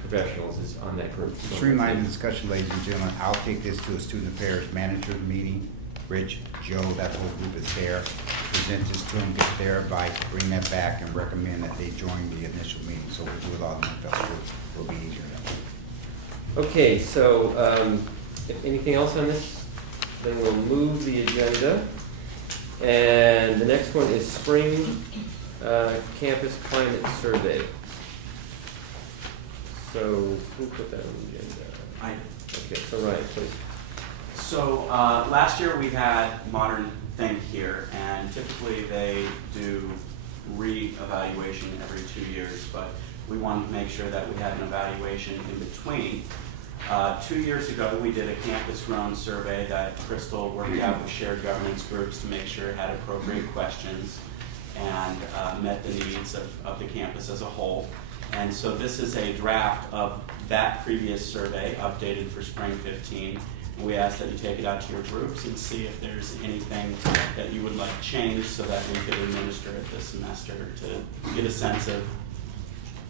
professionals is on that group. Streamline the discussion, ladies and gentlemen. I'll take this to a student affairs manager meeting. Rich, Joe, that whole group is there. Present this to them, get their advice, bring that back, and recommend that they join the initial meeting. So we'll do it all in one fell swoop. It'll be easier that way. Okay, so if anything else on this? Then we'll move the agenda. And the next one is Spring Campus Climate Survey. So who put that on the agenda? I Okay, so Ryan, please. So last year we had Modern Think here, and typically they do re-evaluation every 2 years, but we wanted to make sure that we had an evaluation in between. 2 years ago, we did a campus-grown survey that Crystal worked out with shared governance groups to make sure it had appropriate questions and met the needs of the campus as a whole. And so this is a draft of that previous survey, updated for spring 15. We ask that you take it out to your groups and see if there's anything that you would like changed so that we could administer it this semester to get a sense of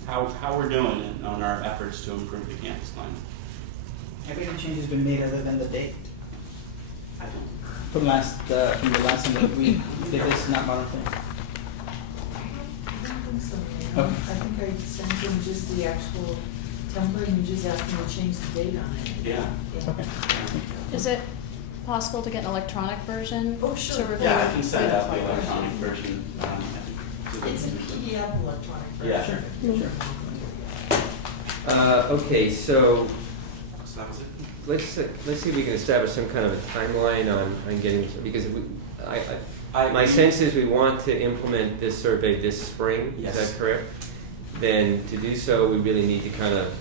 how we're doing on our efforts to improve the campus climate. Have any changes been made other than the date? I don't. From the last time that we did this, not Modern Thing? I don't think so. Okay. I think I sent them just the actual template and you just asked them to change the date on it. Yeah. Okay. Is it possible to get an electronic version? Oh, sure. To review? Yeah, I can send with- out the electronic version. To the- It's a PDF electronic Yeah. version. Sure. Okay, so So that was it. let's see if we can establish some kind of a timeline on getting, because I- my sense is we want to implement this survey this spring, is Yes. that correct? Then to do so, we really need to kind of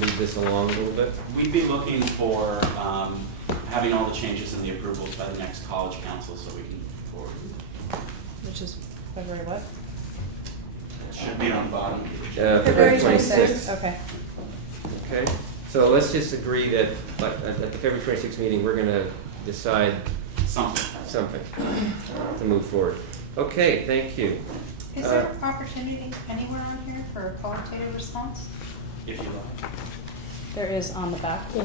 move this along a little bit. We'd be looking for having all the changes and the approvals by the next college council so we can move forward. Which is February what? It should be on the bottom. February 26th. Okay. Okay, so let's just agree that at the February 26th meeting, we're gonna decide something to move forward. Okay, thank you. Is there an opportunity anywhere on here for a qualitative response? If you like. There is on the back. Yeah.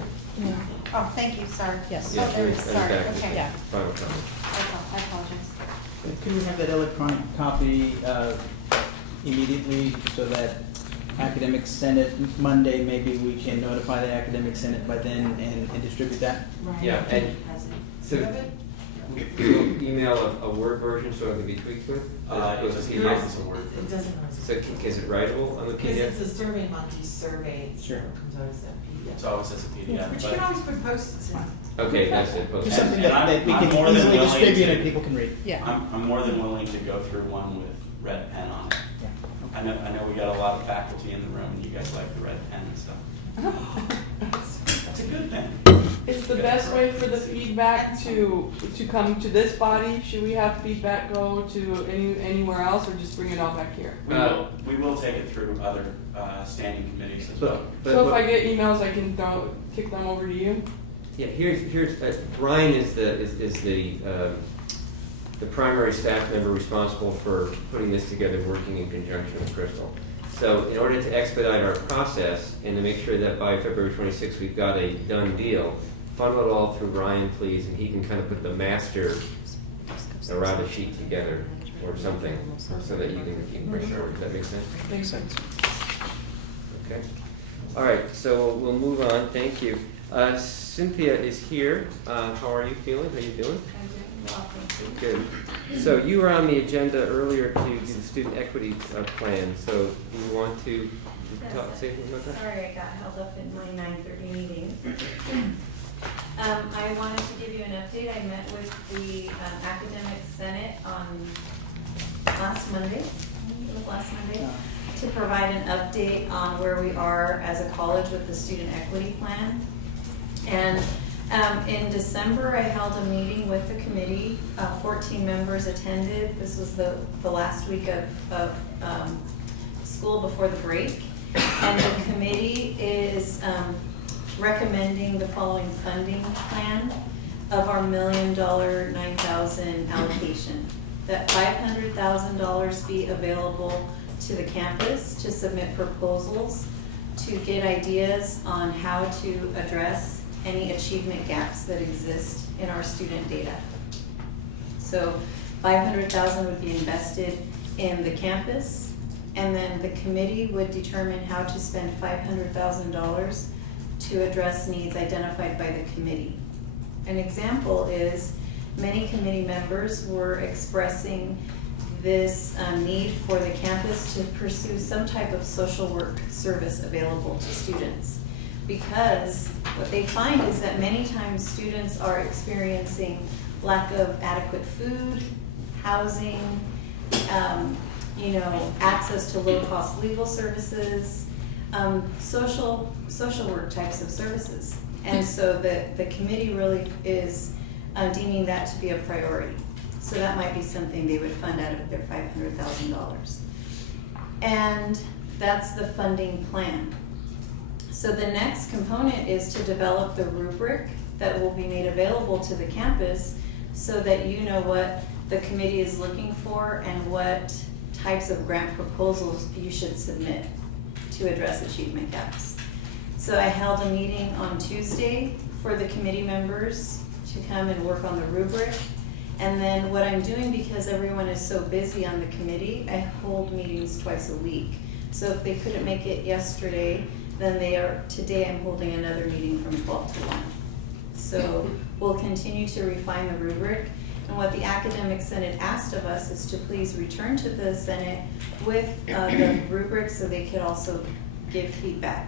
Oh, thank you, sorry. Yes. Oh, there is, sorry, back. okay. Yeah. Final comment. I apologize. Can we have that electronic copy immediately so that Academic Senate, Monday, maybe we can notify the Academic Senate by then and distribute that? Yeah, and so you'll email a Word version so it can be tweaked with? It doesn't come out as a Word. It doesn't. So is it writable on the Because PDF? it's a Survey Monkey survey, so Sure. it comes out as that PDF. It's always as a PDF. But you can always put post-its in. Okay, that's it. Just post- something And that we I'm can more than easily willing distribute to- and people can read. Yeah. I'm more than willing to go through one with red pen on it. Yeah. I know we got a lot of faculty in the room and you guys like the red pen and stuff. That's a good pen. Is the best way for the feedback to come to this body? Should we have feedback go to anywhere else or just bring it all back here? We will take it through other standing committees as well. So if I get emails, I can kick them over to you? Yeah, here's Ryan is the primary staff member responsible for putting this together, working in conjunction with Crystal. So in order to expedite our process and to make sure that by February 26th we've got a done deal, funnel it all through Ryan, please, and he can kind of put the master errata sheet together or something so that you can bring it forward. Does that make sense? Makes sense. Okay. All right, so we'll move on. Thank you. Cynthia is here. How are you feeling? How are you doing? I'm doing well, thank you. Good. So you were on the agenda earlier to do the student equity plan. So do you want to say anything about that? Sorry, I got held up in my 9:30 meeting. I wanted to give you an update. I met with the Academic Senate on last Monday, to provide an update on where we are as a college with the student equity plan. And in December, I held a meeting with the committee. 14 members attended. This was the last week of school before the break. And the committee is recommending the following funding plan of our $1 million 9,000 allocation. That $500,000 be available to the campus to submit proposals to get ideas on how to address any achievement gaps that exist in our student data. So $500,000 would be invested in the campus, and then the committee would determine how to spend $500,000 to address needs identified by the committee. An example is many committee members were expressing this need for the campus to pursue some type of social work service available to students. Because what they find is that many times students are experiencing lack of adequate food, housing, access to low-cost legal services, social work types of services. And so the committee really is deeming that to be a priority. So that might be something they would fund out of their $500,000. And that's the funding plan. So the next component is to develop the rubric that will be made available to the campus so that you know what the committee is looking for and what types of grant proposals you should submit to address achievement gaps. So I held a meeting on Tuesday for the committee members to come and work on the rubric. And then what I'm doing, because everyone is so busy on the committee, I hold meetings twice a week. So if they couldn't make it yesterday, then today I'm holding another meeting from 12 to 1. So we'll continue to refine the rubric. And what the Academic Senate asked of us is to please return to the Senate with the rubric so they could also give feedback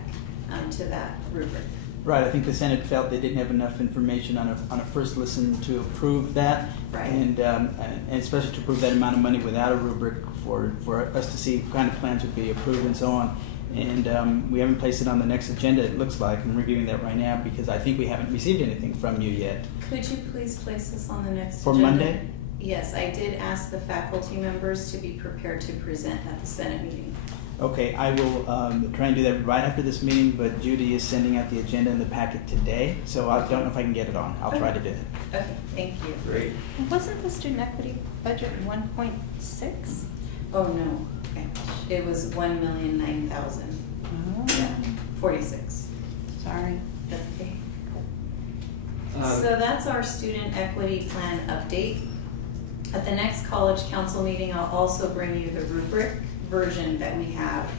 to that rubric. Right, I think the Senate felt they didn't have enough information on a first listen to approve that. Right. And especially to approve that amount of money without a rubric for us to see what kind of plans would be approved and so on. And we haven't placed it on the next agenda, it looks like. I'm reviewing that right now because I think we haven't received anything from you yet. Could you please place this on the next For agenda? Monday? Yes, I did ask the faculty members to be prepared to present at the Senate meeting. Okay, I will try and do that right after this meeting, but Judy is sending out the agenda in the packet today, so I don't know if I can get it on. I'll try to do it. Okay, thank you. Great. Wasn't the student equity budget 1.6? Oh, no. It was 1,009,000. Oh. Yeah, 46. Sorry. That's okay. So that's our student equity plan update. At the next college council meeting, I'll also bring you the rubric version that we have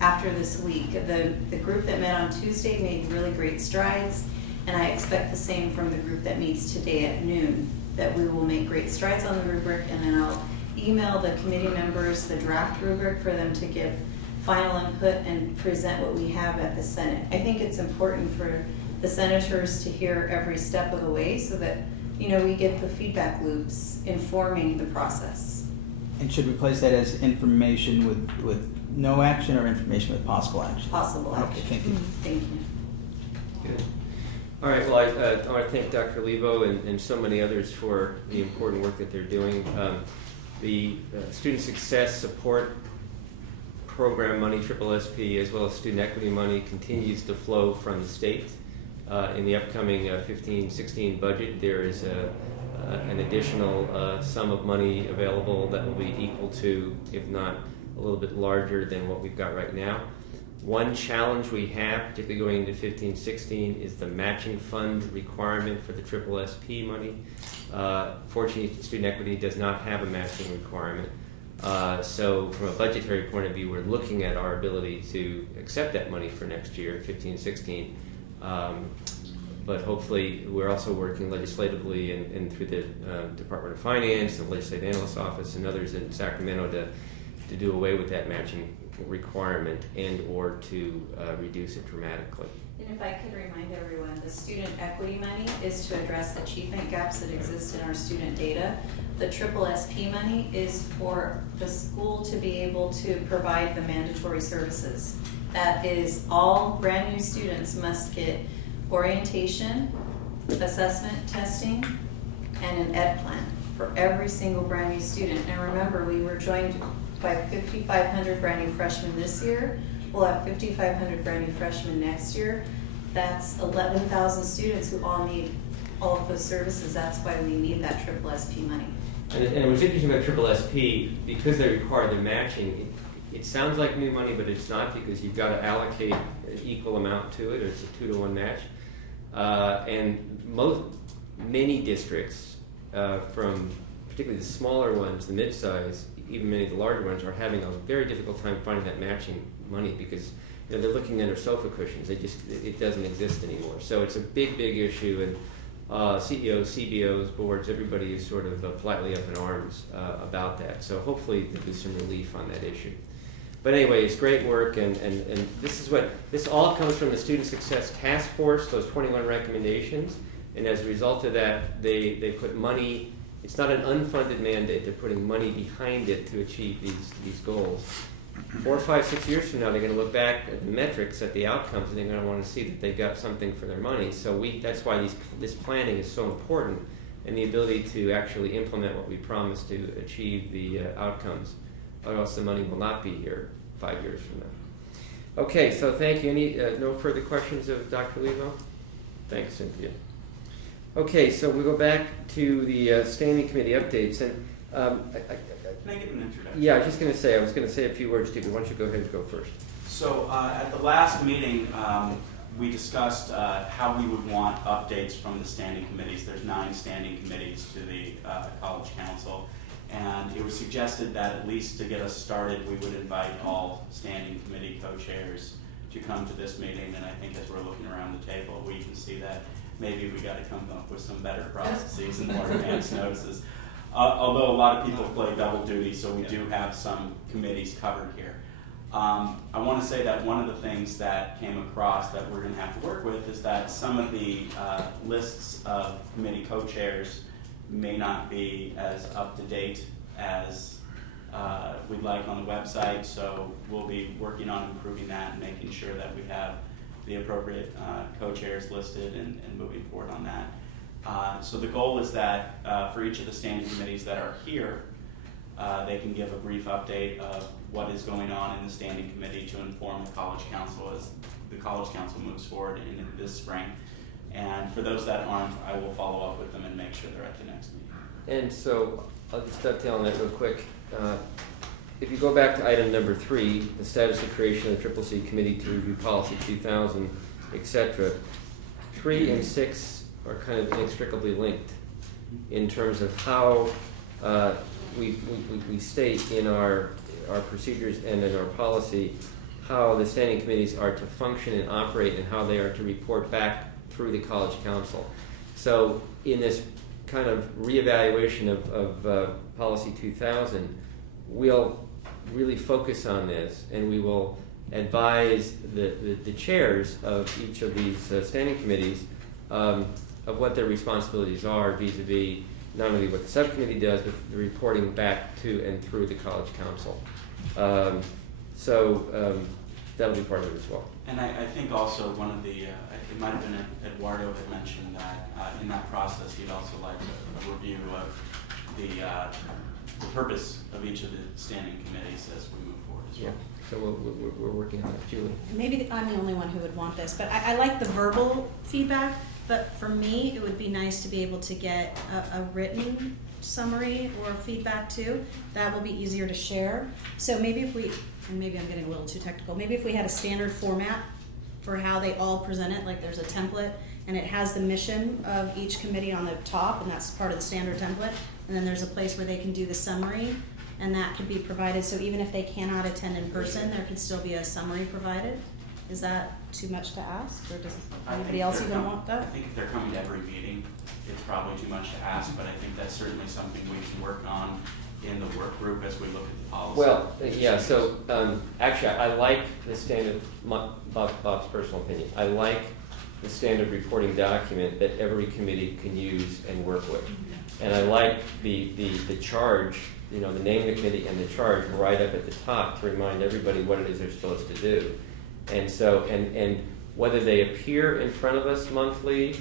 after this week. The group that met on Tuesday made really great strides, and I expect the same from the group that meets today at noon, that we will make great strides on the rubric, and then I'll email the committee members the draft rubric for them to give final input and present what we have at the Senate. I think it's important for the senators to hear every step of the way so that, you know, we get the feedback loops informing the process. And should we place that as information with no action or information with possible action? Possible action. Okay, thank you. Thank you. Good. All right, well, I want to thank Dr. Levo and so many others for the important work that they're doing. The Student Success Support Program money, SSSP, as well as student equity money continues to flow from the state. In the upcoming 15-16 budget, there is an additional sum of money available that will be equal to, if not a little bit larger than what we've got right now. One challenge we have, particularly going into 15-16, is the matching fund requirement for the SSSP money. Fortunately, student equity does not have a matching requirement. So from a budgetary point of view, we're looking at our ability to accept that money for next year, 15-16. But hopefully, we're also working legislatively and through the Department of Finance, the Legislative Analyst's Office, and others in Sacramento to do away with that matching requirement and or to reduce it dramatically. And if I could remind everyone, the student equity money is to address achievement gaps that exist in our student data. The SSSP money is for the school to be able to provide the mandatory services. That is, all brand new students must get orientation, assessment, testing, and an ed plan for every single brand new student. And remember, we were joined by 5,500 brand new freshmen this year. We'll have 5,500 brand new freshmen next year. That's 11,000 students who all need all of those services. That's why we need that SSSP money. And what's interesting about SSSP, because they require the matching, it sounds like new money, but it's not, because you've got to allocate an equal amount to it, or it's a 2-to-1 match. And many districts, from particularly the smaller ones, the mid-size, even many of the larger ones, are having a very difficult time finding that matching money because they're looking under sofa cushions. It doesn't exist anymore. So it's a big issue, and CEOs, CBOs, boards, everybody is sort of politely up in arms about that. So hopefully there'll be some relief on that issue. But anyway, it's great work, and this all comes from the Student Success Task Force, those 21 recommendations, and as a result of that, they put money. It's not an unfunded mandate. They're putting money behind it to achieve these goals. 4, 5, 6 years from now, they're going to look back at the metrics, at the outcomes, and they're going to want to see that they got something for their money. So that's why this planning is so important, and the ability to actually implement what we promised to achieve the outcomes, or else the money will not be here 5 years from now. Okay, so thank you. Any no further questions of Dr. Levo? Thanks, Cynthia. Okay, so we go back to the standing committee updates, and Can I give an introduction? yeah, I was going to say a few words too, but why don't you go ahead and go first? So at the last meeting, we discussed how we would want updates from the standing committees. There's 9 standing committees to the College Council, and it was suggested that at least to get us started, we would invite all standing committee co-chairs to come to this meeting. And I think as we're looking around the table, we can see that maybe we gotta come up with some better processes and more advanced notices. Although a lot of people play double duty, so we do have some committees covered here. I want to say that one of the things that came across that we're going to have to work with is that some of the lists of committee co-chairs may not be as up to date as we'd like on the website, so we'll be working on improving that and making sure that we have the appropriate co-chairs listed and moving forward on that. So the goal is that for each of the standing committees that are here, they can give a brief update of what is going on in the standing committee to inform the College Council as the College Council moves forward into this spring. And for those that aren't, I will follow up with them and make sure they're at the next meeting. And so, I'll just dovetail on that real quick. If you go back to item number 3, the status of creation of the CCC Committee to Review Policy 2000, etc., 3 and 6 are kind of inextricably linked in terms of how we state in our procedures and in our policy how the standing committees are to function and operate and how they are to report back through the College Council. So in this kind of reevaluation of Policy 2000, we'll really focus on this, and we will advise the chairs of each of these standing committees of what their responsibilities are vis-a-vis not only what the subcommittee does, but the reporting back to and through the College Council. That'll be part of it as well. And I think also one of the, it might have been Eduardo had mentioned that in that process he'd also like a review of the purpose of each of the standing committees as we move forward as well. Yeah. So we're working on it. Julie? Maybe I'm the only one who would want this, but I like the verbal feedback, but for me, it would be nice to be able to get a written summary or feedback too. That will be easier to share. So maybe if we, and maybe I'm getting a little too technical, maybe if we had a standard format for how they all present it, like there's a template and it has the mission of each committee on the top, and that's part of the standard template, and then there's a place where they can do the summary, and that could be provided, so even if they cannot attend in person, there could still be a summary provided. Is that too much to ask, or does anybody else even want that? I think if they're coming to every meeting, it's probably too much to ask, but I think that's certainly something we can work on in the work group as we look at the policy. Well, yeah, so actually I like the standard, Bob's personal opinion, I like the standard reporting document that every committee can use and work with. And I like the charge, you know, the name of the committee and the charge right up at the top to remind everybody what it is they're supposed to do. And so, and whether they appear in front of us monthly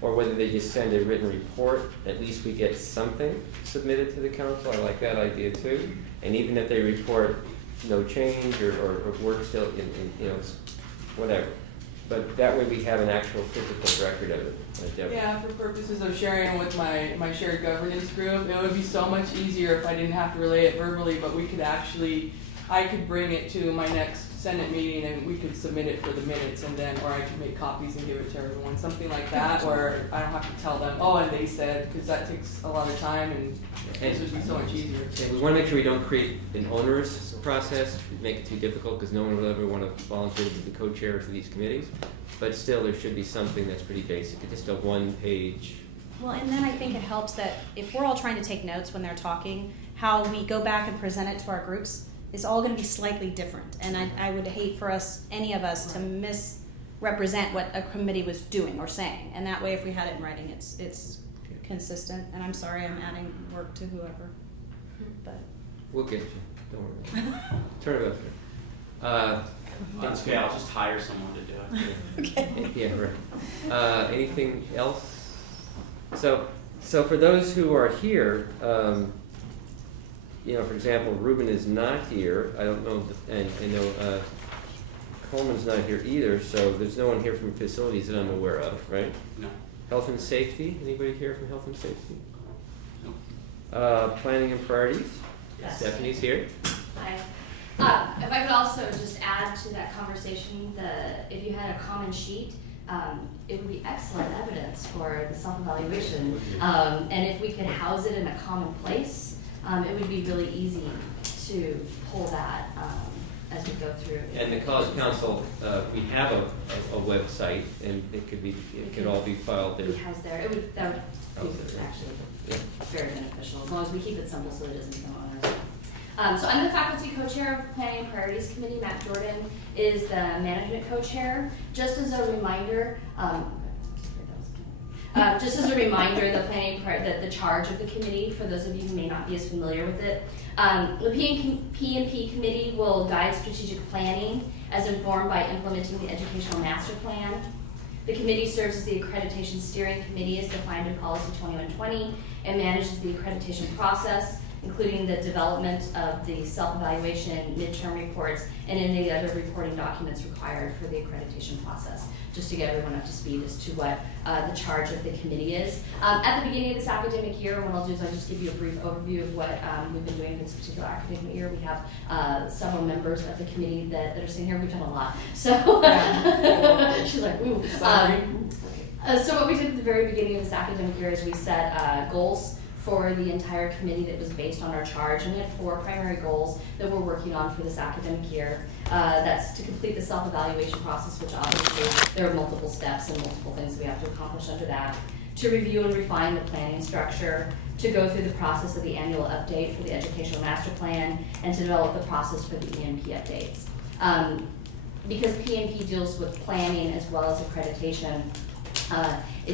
or whether they just send a written report, at least we get something submitted to the council. I like that idea too. And even if they report no change or work still in you know, whatever. But that way we have an actual physical record of it. Yeah, for purposes of sharing with my shared governance group, it would be so much easier if I didn't have to relay it verbally, but we could actually, I could bring it to my next Senate meeting and we could submit it for the minutes, and then, or I could make copies and give it to everyone, something like that, where I don't have to tell them, oh, and they said, because that takes a lot of time and this would be so much easier. We want to make sure we don't create an onerous process, make it too difficult, because no one will ever want to volunteer to be the co-chairs of these committees. But still, there should be something that's pretty basic, just a one-page. Well, and then I think it helps that if we're all trying to take notes when they're talking, how we go back and present it to our groups is all going to be slightly different. And I would hate for us, any of us, to misrepresent what a committee was doing or saying. And that way, if we had it in writing, it's consistent. And I'm sorry, I'm adding work to whoever. But We'll get you. Don't worry. Turn it over. That's okay, I'll just hire someone to do it. Okay. Yeah, right. Anything else? So for those who are here, you know, for example, Ruben is not here. I don't know, and I know Coleman's not here either. So there's no one here from facilities that I'm aware of, right? No. Health and safety. Anybody here from health and safety? No. Planning and priorities. Yes. Stephanie's here. Hi. If I could also just add to that conversation, if you had a common sheet, it would be excellent evidence for the self-evaluation. And if we could house it in a common place, it would be really easy to pull that as we go through. And the College Council, we have a website, and it could all be filed there. Be housed there. That would be actually very beneficial, as long as we keep it simple so it doesn't become onerous. So I'm the faculty co-chair of Planning and Priorities Committee. Matt Jordan is the management co-chair. Just as a reminder, the charge of the committee, for those of you who may not be as familiar with it, the P&P committee will guide strategic planning as informed by implementing the educational master plan. The committee serves as the accreditation steering committee as defined in Policy 2120 and manages the accreditation process, including the development of the self-evaluation, midterm reports, and any other reporting documents required for the accreditation process, just to get everyone up to speed as to what the charge of the committee is. At the beginning of this academic year, what I'll do is I'll just give you a brief overview of what we've been doing for this particular academic year. We have several members of the committee that are sitting here. We've done a lot. So she's like, ooh. Sorry. So what we did at the very beginning of this academic year is we set goals for the entire committee that was based on our charge, and we had 4 primary goals that we're working on for this academic year. That's to complete the self-evaluation process, which obviously there are multiple steps and multiple things we have to accomplish under that. To review and refine the planning structure, to go through the process of the annual update for the educational master plan, and to develop the process for the EMP updates. Because PMP deals with planning as well as accreditation,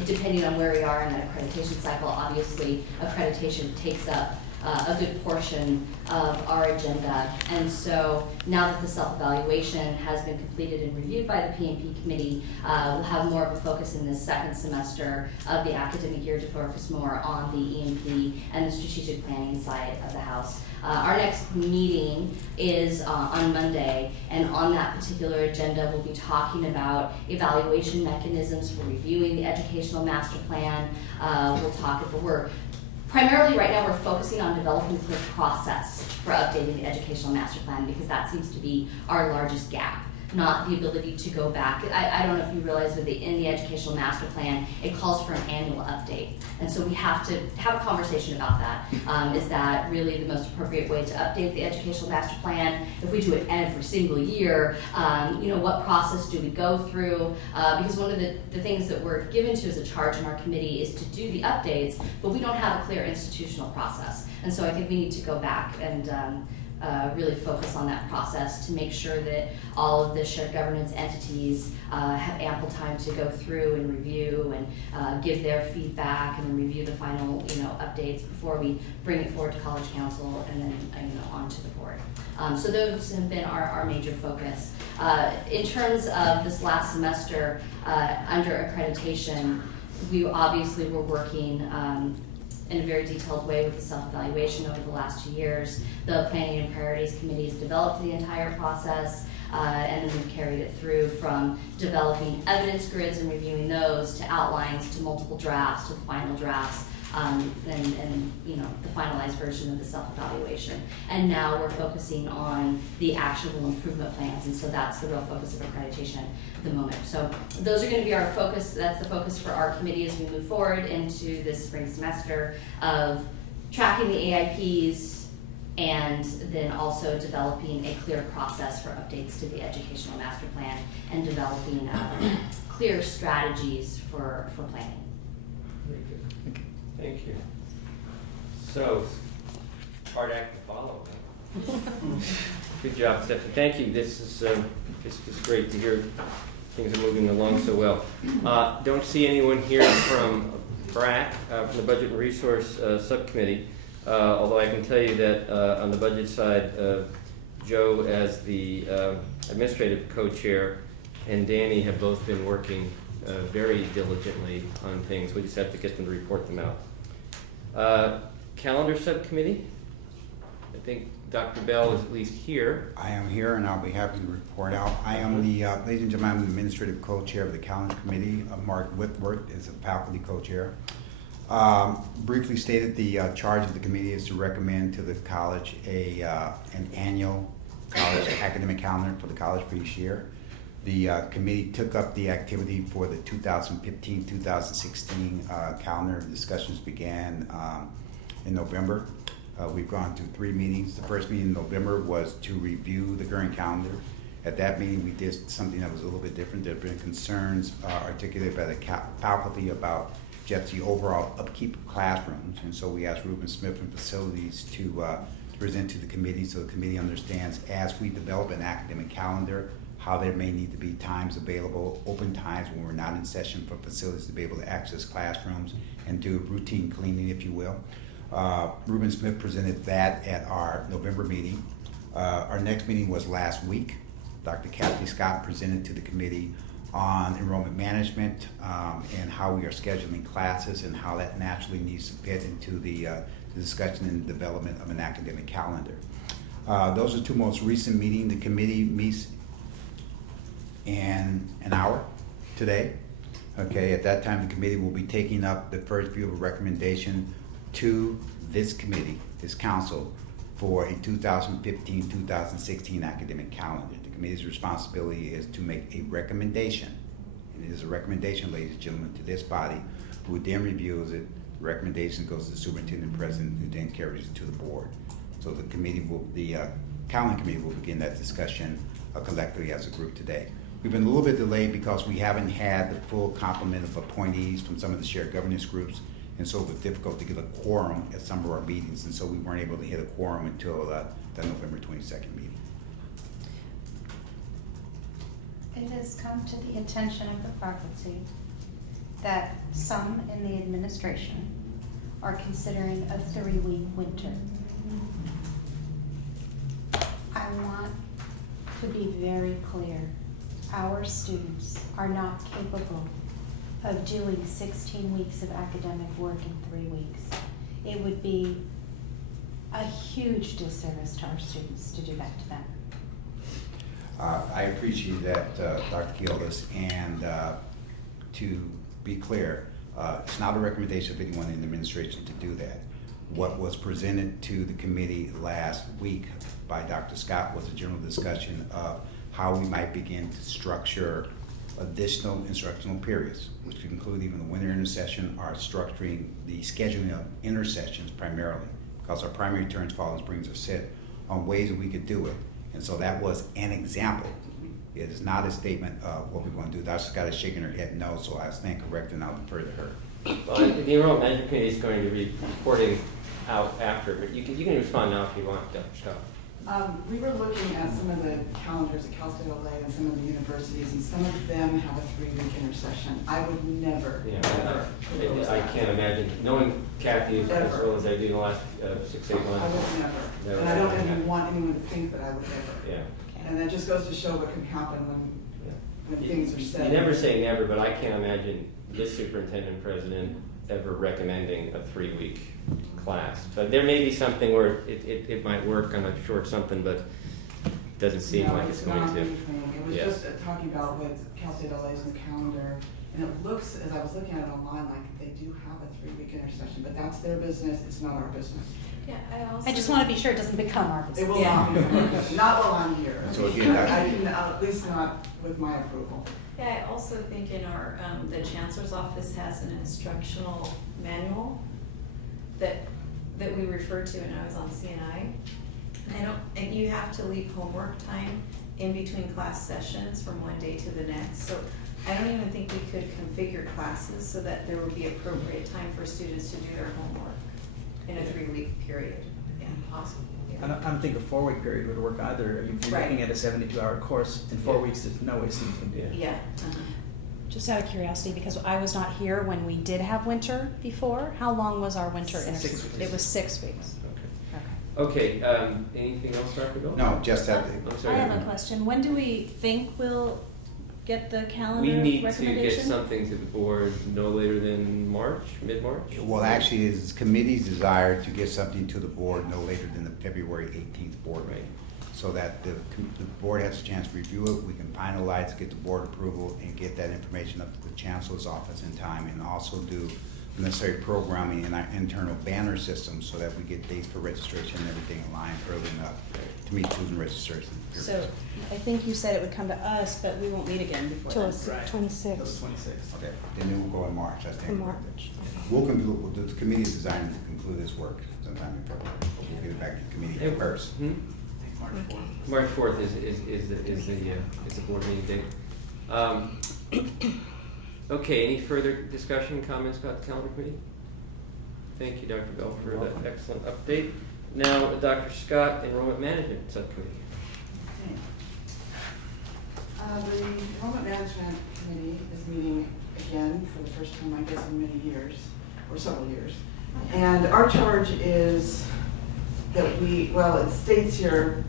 depending on where we are in that accreditation cycle, obviously accreditation takes up a good portion of our agenda. And so now that the self-evaluation has been completed and reviewed by the PMP committee, we'll have more of a focus in this second semester of the academic year to focus more on the EMP and the strategic planning side of the house. Our next meeting is on Monday, and on that particular agenda we'll be talking about evaluation mechanisms for reviewing the educational master plan. We'll talk about primarily right now we're focusing on developing the process for updating the educational master plan, because that seems to be our largest gap, not the ability to go back. I don't know if you realize that in the educational master plan, it calls for an annual update. And so we have to have a conversation about that. Is that really the most appropriate way to update the educational master plan? If we do it every single year, what process do we go through? Because one of the things that we're given to as a charge in our committee is to do the updates, but we don't have a clear institutional process. And so I think we need to go back and really focus on that process to make sure that all of the shared governance entities have ample time to go through and review and give their feedback and review the final updates before we bring it forward to College Council and then on to the board. So those have been our major focus. In terms of this last semester under accreditation, we obviously were working in a very detailed way with the self-evaluation over the last 2 years. The Planning and Priorities Committee has developed the entire process, and then we've carried it through from developing evidence grids and reviewing those to outlines to multiple drafts to the final drafts, and the finalized version of the self-evaluation. And now we're focusing on the actionable improvement plans, and so that's the real focus of accreditation at the moment. So those are going to be our focus. That's the focus for our committee as we move forward into this spring semester of tracking the AIPs and then also developing a clear process for updates to the educational master plan and developing clear strategies for planning. Very good. Thank you. So, hard act to follow. Good job, Stephanie. Thank you. This is great to hear things are moving along so well. Don't see anyone here from BRAC, from the Budget and Resource Subcommittee, although I can tell you that on the budget side, Joe as the administrative co-chair and Danny have both been working very diligently on things. We just have to get them to report them out. Calendar Subcommittee, I think Dr. Bell is at least here. I am here, and I'll be happy to report out. I am the, ladies and gentlemen, I'm the administrative co-chair of the Calendar Committee. Mark Whitworth is a faculty co-chair. Briefly stated, the charge of the committee is to recommend to the college an annual college academic calendar for the college for each year. The committee took up the activity for the 2015-2016 calendar. Discussions began in November. We've gone through 3 meetings. The first meeting in November was to review the current calendar, At that meeting, we did something that was a little bit different. There have been concerns articulated by the faculty about just the overall upkeep of classrooms. And so we asked Ruben Smith from Facilities to present to the committee so the committee understands as we develop an academic calendar, how there may need to be times available, open times when we're not in session for facilities to be able to access classrooms and do routine cleaning, if you will. Ruben Smith presented that at our November meeting. Our next meeting was last week. Dr. Kathy Scott presented to the committee on enrollment management and how we are scheduling classes and how that naturally needs to fit into the discussion and development of an academic calendar. Those are two most recent meetings. The committee meets in an hour today. Okay, at that time the committee will be taking up the first view of a recommendation to this committee, this council, for a 2015-2016 academic calendar. The committee's responsibility is to make a recommendation, and it is a recommendation, ladies and gentlemen, to this body, who then reviews it. The recommendation goes to the superintendent president, who then carries it to the board. So the committee will, the calendar committee will begin that discussion collectively as a group today. We've been a little bit delayed because we haven't had the full complement of appointees from some of the shared governance groups, and so it was difficult to get a quorum at some of our meetings, and so we weren't able to hit a quorum until the November 22nd meeting. It has come to the attention of the faculty that some in the administration are considering a 3-week winter. I want to be very clear. Our students are not capable of doing 16 weeks of academic work in 3 weeks. It would be a huge disservice to our students to do that to them. I appreciate that, Dr. Gildas, and to be clear, it's not a recommendation of anyone in the administration to do that. What was presented to the committee last week by Dr. Scott was a general discussion of how we might begin to structure additional instructional periods, which could include even the winter intersession, or structuring the scheduling of intersessions primarily, because our primary terms, fall, and springs are set on ways that we could do it. And so that was an example. It is not a statement of what we want to do. Dr. Scott is shaking her head no, so I stand corrected and I'll defer to her. Well, the Enrollment Management Committee is going to be reporting out after, but you can respond now if you want, Dr. Scott. We were looking at some of the calendars at Cal State LA and some of the universities, and some of them have a 3-week intersession. I would never, ever. I can't imagine, knowing Kathy as well as I do in the last 6-8 months. I would never. And I don't even want anyone to think that I would ever. Yeah. And that just goes to show what can happen when things are said. You never say never, but I can't imagine this superintendent president ever recommending a 3-week class. But there may be something where it might work on a short something, but it doesn't seem like it's going to. It was just talking about what Cal State LA's new calendar, and it looks, as I was looking at it online, like they do have a 3-week intersession, but that's their business, it's not our business. Yeah, I just want to be sure it doesn't become our business. It will not be, not while I'm here. So again, I can, at least not with my approval. Yeah, I also think in our, the Chancellor's Office has an instructional manual that we referred to when I was on CNI. And you have to leave homework time in between class sessions from one day to the next. So I don't even think we could configure classes so that there would be appropriate time for students to do their homework in a 3-week period. Yeah, possible. I don't think a 4-week period would work either. If you're looking at a 72-hour course in 4 weeks, there's no way students can do it. Yeah. Just out of curiosity, because I was not here when we did have winter before, how long was our winter? 6 weeks. It was 6 weeks. Okay, anything else, Dr. Bill? No, just that. I'm sorry. I have a question. When do we think we'll get the calendar We need to recommendation? get something to the board no later than March, mid-March? Well, actually, it's the committee's desire to get something to the board no later than the February 18th board meeting, so that the board has a chance to review it, we can finalize, get the board approval, and get that information up to the Chancellor's office in time, and also do the necessary programming in our internal banner system so that we get dates for registration and everything aligned early enough to meet student registration periods. So I think you said it would come to us, but we won't meet again before Till then. 26. Okay, then it will go in March, I stand In corrected. March. The committee is designed to conclude this work sometime in February. We'll get it back to the committee first. March 4th is the board meeting date. Okay, any further discussion, comments about the calendar committee? Thank you, Dr. Bell, for that excellent update. Now, Dr. Scott, Enrollment Management Subcommittee. The Enrollment Management Committee is meeting again for the first time, I guess, in many years, or several years. And our charge is that it states here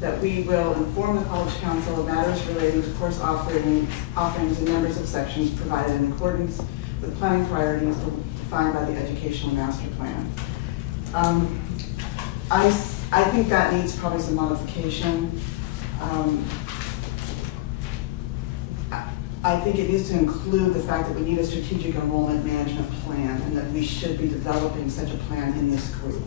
that we will inform the College Council of matters relating to course offerings and members of sections provided in accordance with planning priorities defined by the Educational Master Plan. I think that needs probably some modification. I think it needs to include the fact that we need a strategic enrollment management plan and that we should be developing such a plan in this group.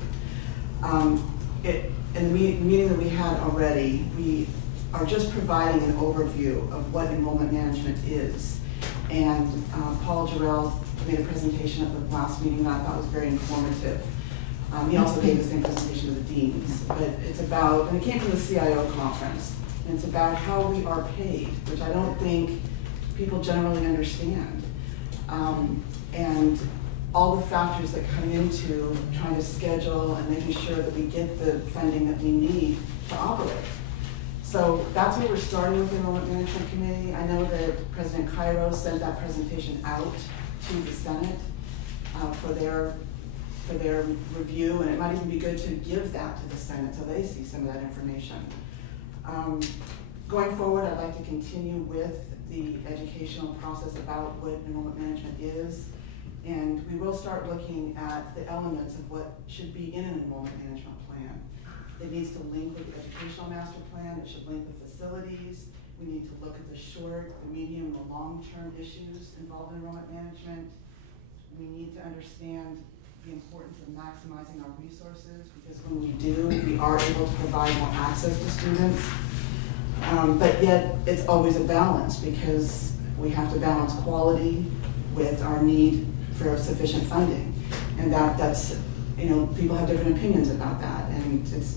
In the meeting that we had already, we are just providing an overview of what enrollment management is. And Paul Jarrell made a presentation at the last meeting that I thought was very informative. He also gave the same presentation to the deans, but it's about, and it came from the CIO conference, and it's about how we are paid, which I don't think people generally understand. And all the factors that come into trying to schedule and making sure that we get the funding that we need to operate. So that's where we're starting with the Enrollment Management Committee. I know that President Cairo sent that presentation out to the Senate for their review, and it might even be good to give that to the Senate so they see some of that information. Going forward, I'd like to continue with the educational process about what enrollment management is, and we will start looking at the elements of what should be in an enrollment management plan. It needs to link with the Educational Master Plan, it should link with facilities, we need to look at the short, the medium, the long-term issues involved in enrollment management. We need to understand the importance of maximizing our resources, because when we do, we are able to provide more access to students. But yet, it's always a balance, because we have to balance quality with our need for sufficient funding. And that's, people have different opinions about that,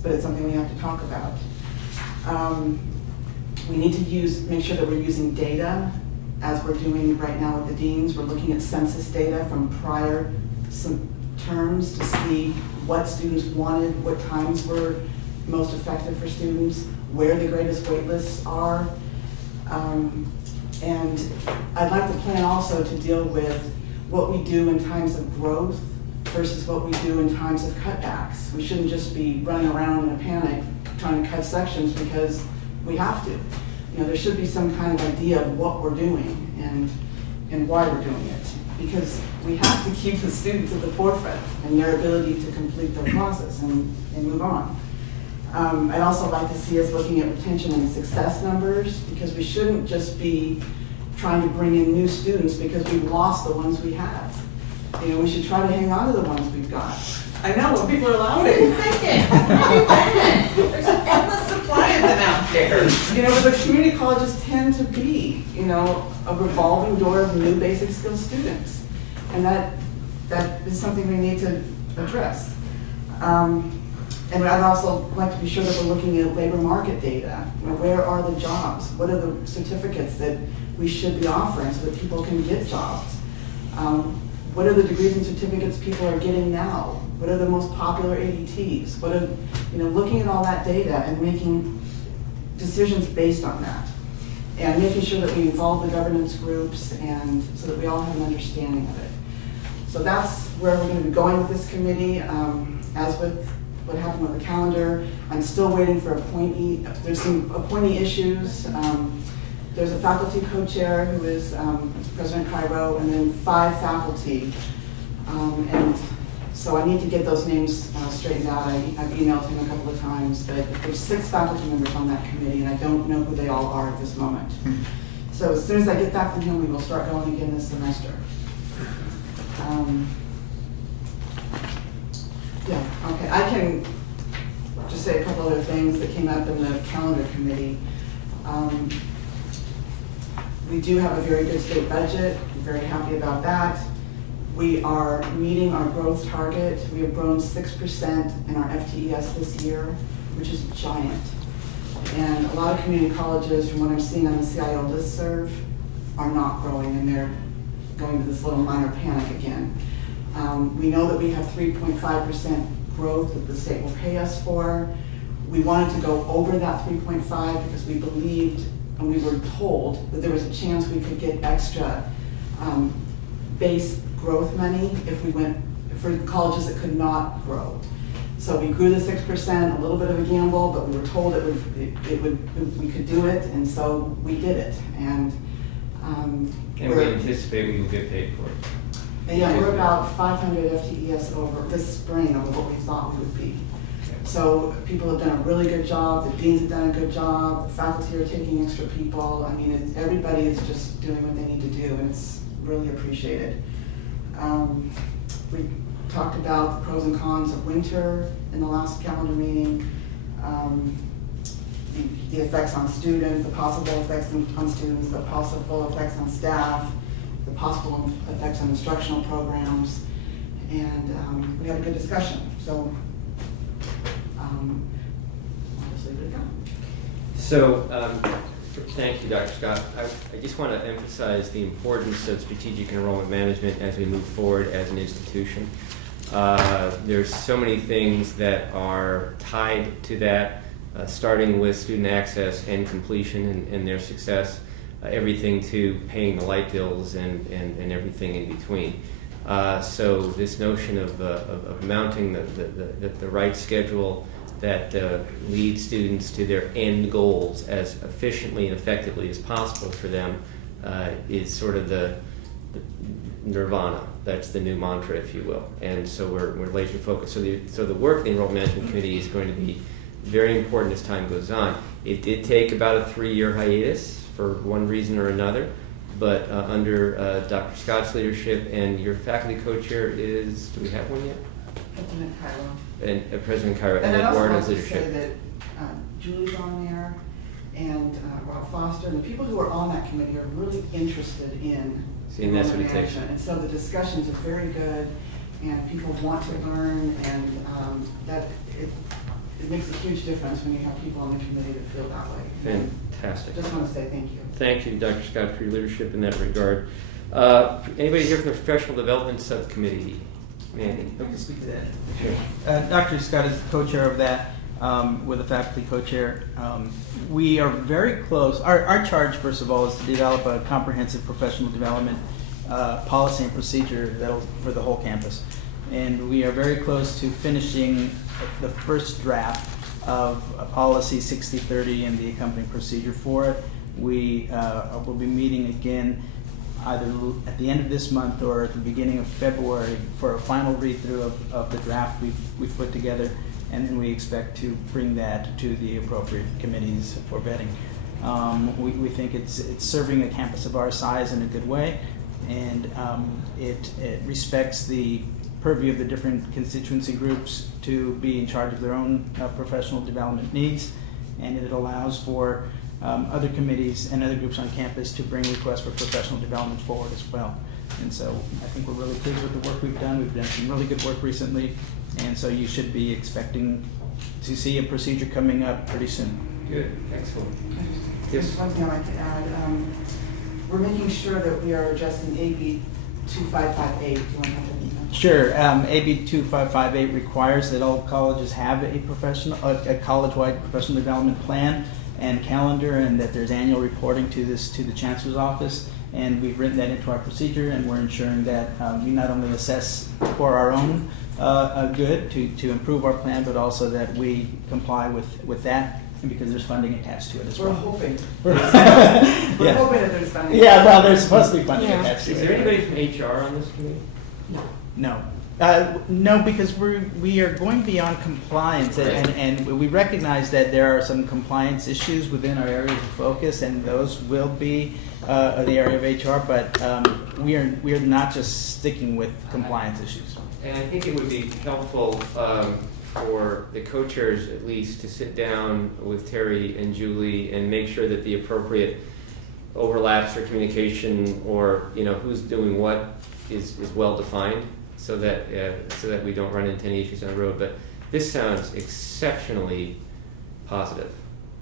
but it's something we have to talk about. We need to make sure that we're using data, as we're doing right now with the deans. We're looking at census data from prior terms to see what students wanted, what times were most effective for students, where the greatest wait lists are. And I'd like the plan also to deal with what we do in times of growth versus what we do in times of cutbacks. We shouldn't just be running around in a panic trying to cut sections because we have to. There should be some kind of idea of what we're doing and why we're doing it, because we have to keep the students at the forefront and their ability to complete their process and move on. I'd also like to see us looking at retention and success numbers, because we shouldn't just be trying to bring in new students because we've lost the ones we have. We should try to hang on to the ones we've got. I know, when people are laughing. What are you thinking? There's an endless supply of them out there. The community colleges tend to be, a revolving door of new basic skills students. And that is something we need to address. And I'd also like to be sure that we're looking at labor market data. Where are the jobs? What are the certificates that we should be offering so that people can get jobs? What are the degrees and certificates people are getting now? What are the most popular ADTs? Looking at all that data and making decisions based on that. And making sure that we involve the governance groups and so that we all have an understanding of it. So that's where we're going to be going with this committee. As with what happened with the calendar, I'm still waiting for appointee. There's some appointee issues. There's a faculty co-chair who is President Cairo, and then 5 faculty. And so I need to get those names straightened out. I've emailed him a couple of times, but there's 6 faculty members on that committee, and I don't know who they all are at this moment. So as soon as I get that from him, we will start going again this semester. Okay, I can just say a couple other things that came up in the calendar committee. We do have a very good state budget. I'm very happy about that. We are meeting our growth target. We have grown 6% in our FTES this year, which is giant. And a lot of community colleges, from what I'm seeing on the CIO listserv, are not growing, and they're going to this little minor panic again. We know that we have 3.5% growth that the state will pay us for. We wanted to go over that 3.5 because we believed, and we were told, that there was a chance we could get extra base growth money if we went for colleges that could not grow. So we grew the 6%, a little bit of a gamble, but we were told we could do it, and so we did it. And we anticipate we will get paid for it. And yeah, we're about 500 FTEs over this spring over what we thought we would be. So people have done a really good job, the deans have done a good job, the faculty are taking extra people. I mean, everybody is just doing what they need to do, and it's really appreciated. We talked about the pros and cons of winter in the last calendar meeting, the effects on students, the possible effects on students, the possible effects on staff, the possible effects on instructional programs, and we had a good discussion. So I'll just leave it at that. So, thank you, Dr. Scott. I just want to emphasize the importance of strategic enrollment management as we move forward as an institution. There's so many things that are tied to that, starting with student access and completion and their success, everything to paying the light bills and everything in between. So this notion of mounting the right schedule that leads students to their end goals as efficiently and effectively as possible for them is sort of the nirvana. That's the new mantra, if you will. And so we're laser focused. So the work of the Enrollment Management Committee is going to be very important as time goes on. It did take about a 3-year hiatus for one reason or another, but under Dr. Scott's leadership, and your faculty co-chair is, do we have one yet? President Cairo. And President Cairo, And I also want Eduardo's to leadership. say that Julie's on there, and Rob Foster, and the people who are on that committee are really interested in See, and that's what it enrollment takes. management. And so the discussions are very good, and people want to learn, and that it makes a huge difference when you have people on the committee that feel that way. Fantastic. Just want to say thank you. Thank you, Dr. Scott, for your leadership in that regard. Anybody here from the Professional Development Subcommittee? Mandy? I can speak to that. Sure. Dr. Scott is the co-chair of that, with the faculty co-chair. We are very close. Our charge, first of all, is to develop a comprehensive professional development policy and procedure for the whole campus. And we are very close to finishing the first draft of policy 6030 and the accompanying procedure for it. We will be meeting again either at the end of this month or at the beginning of February for a final read-through of the draft we've put together, and then we expect to bring that to the appropriate committees for vetting. We think it's serving a campus of our size in a good way, and it respects the purview of the different constituency groups to be in charge of their own professional development needs, and it allows for other committees and other groups on campus to bring requests for professional development forward as well. And so I think we're really pleased with the work we've done. We've done some really good work recently, and so you should be expecting to see a procedure coming up pretty soon. Good, excellent. Yes. One thing I'd like to add, we're making sure that we are addressing AB 2558. Do you want to have that? Sure. AB 2558 requires that all colleges have a college-wide professional development plan and calendar, and that there's annual reporting to the Chancellor's office. And we've written that into our procedure, and we're ensuring that we not only assess for our own good to improve our plan, but also that we comply with that, because there's funding attached to it as well. We're hoping. We're hoping that there's funding. Yeah, well, there's supposed to be funding attached to it. Is there anybody from HR on this committee? No. No, because we are going beyond compliance, and we recognize that there are some compliance issues within our areas of focus, and those will be the area of HR. But we are not just sticking with compliance issues. And I think it would be helpful for the co-chairs at least to sit down with Terry and Julie and make sure that the appropriate overlaps or communication, or who's doing what, is well defined, so that we don't run into any issues on the road. But this sounds exceptionally positive.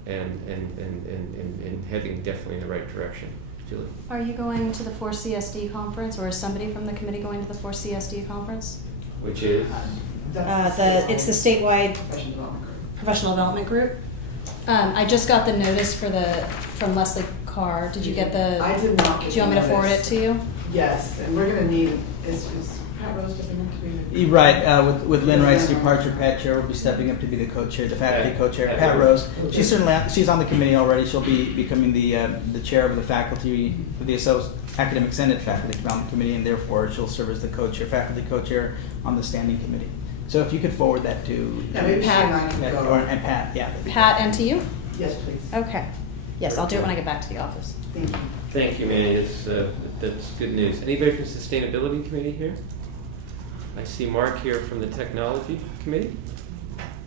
and heading definitely in the right direction. Julie? Are you going to the 4CSD conference, or is somebody from the committee going to the 4CSD conference? Which is? It's the statewide professional development group. I just got the notice from Leslie Carr. Did you get the? I did not get Do you want me to forward it to you? Yes, and we're gonna need, is Pat Rose stepping up to be the? You're right, with Lynn Wright's departure, Pat Chair will be stepping up to be the co-chair, the faculty co-chair. Pat Rose, she's on the committee already. She'll be becoming the chair of the faculty, of the Academic Senate Faculty Development Committee, and therefore she'll serve as the co-chair, faculty co-chair on the standing committee. So if you could forward that to maybe Pat and I can go. And Pat, yeah. Pat, and to you? Yes, please. Okay. Yes, I'll do it when I get back to the office. Thank you. Thank you, Manny. That's good news. Anybody from Sustainability Committee here? I see Mark here from the Technology Committee.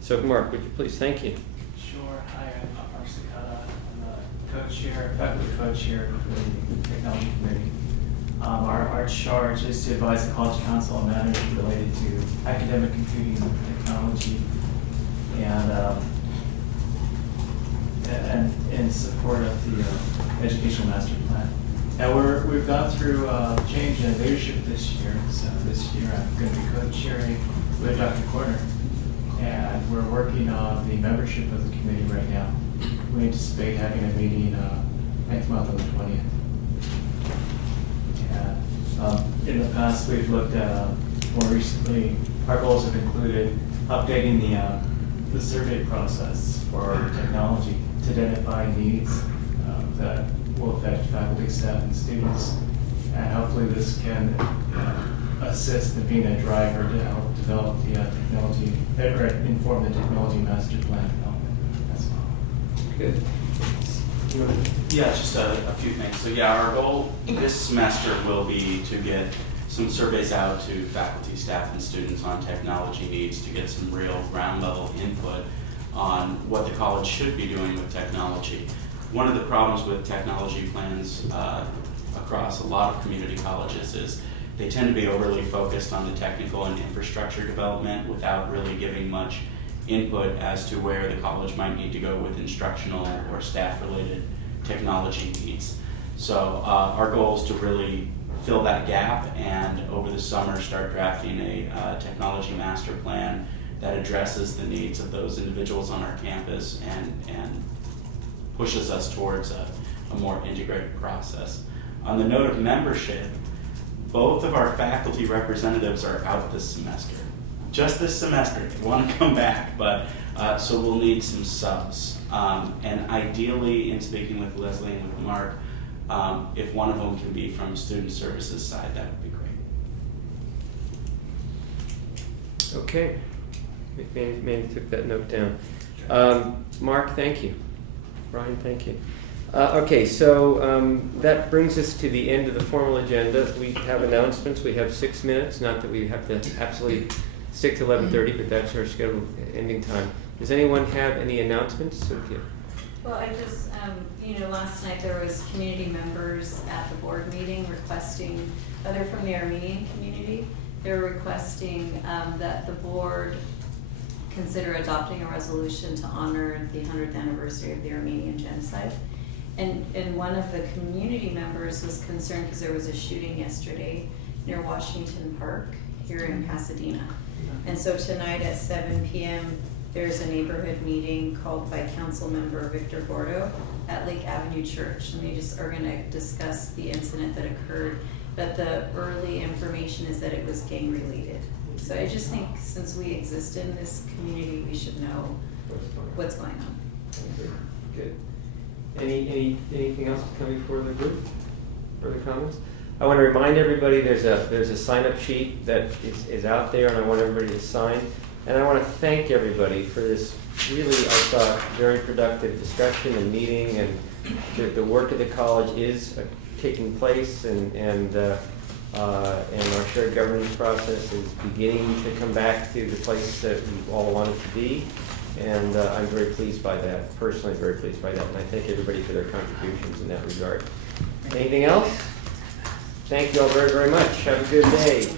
So, Mark, would you please? Thank you. Sure. Hi, I'm Mark Sakata. I'm the co-chair, faculty co-chair for the Technology Committee. Our charge is to advise the College Council on matters related to academic computing and technology, and in support of the Educational Master Plan. Now we've gone through change in leadership this year. So this year I'm going to be co-chairing with Dr. Corner, and we're working on the membership of the committee right now. We anticipate having a meeting next month on the 20th. And in the past we've looked at more recently. Our goals have included updating the survey process for technology to identify needs that will affect faculty, staff, and students. And hopefully this can assist in being a driver to help develop the technology, or inform the technology master plan development as well. Good. Yeah, just a few things. So yeah, our goal this semester will be to get some surveys out to faculty, staff, and students on technology needs to get some real ground level input on what the college should be doing with technology. One of the problems with technology plans across a lot of community colleges is they tend to be overly focused on the technical and infrastructure development without really giving much input as to where the college might need to go with instructional or staff-related technology needs. So our goal is to really fill that gap, and over the summer start drafting a technology master plan that addresses the needs of those individuals on our campus and pushes us towards a more integrated process. On the note of membership, both of our faculty representatives are out this semester. Just this semester, they want to come back, but so we'll need some subs. And ideally, in speaking with Leslie and with Mark, if one of them can be from student services side, that would be great. Okay. Mandy took that note down. Mark, thank you. Brian, thank you. Okay, so that brings us to the end of the formal agenda. We have announcements. We have 6 minutes. Not that we have to absolutely stick to 11:30, but that's our scheduled ending time. Does anyone have any announcements? Cynthia? Well, I just, last night there was community members at the board meeting requesting, they're from the Armenian community. They're requesting that the board consider adopting a resolution to honor the 100th anniversary of the Armenian genocide. And one of the community members was concerned because there was a shooting yesterday near Washington Park here in Pasadena. And so tonight at 7 p.m. there's a neighborhood meeting called by Council Member Victor Gordo at Lake Avenue Church. And they just are going to discuss the incident that occurred. But the early information is that it was gang related. So I just think since we exist in this community, we should know what's going on. Good. Anything else coming before the group? Further comments? I want to remind everybody there's a sign-up sheet that is out there, and I want everybody to sign. And I want to thank everybody for this really, I thought, very productive discussion and meeting, and the work of the college is taking place, and our shared governance process is beginning to come back to the place that we all want it to be. And I'm very pleased by that, personally very pleased by that. And I thank everybody for their contributions in that regard. Anything else? Thank you all very, very much. Have a good day.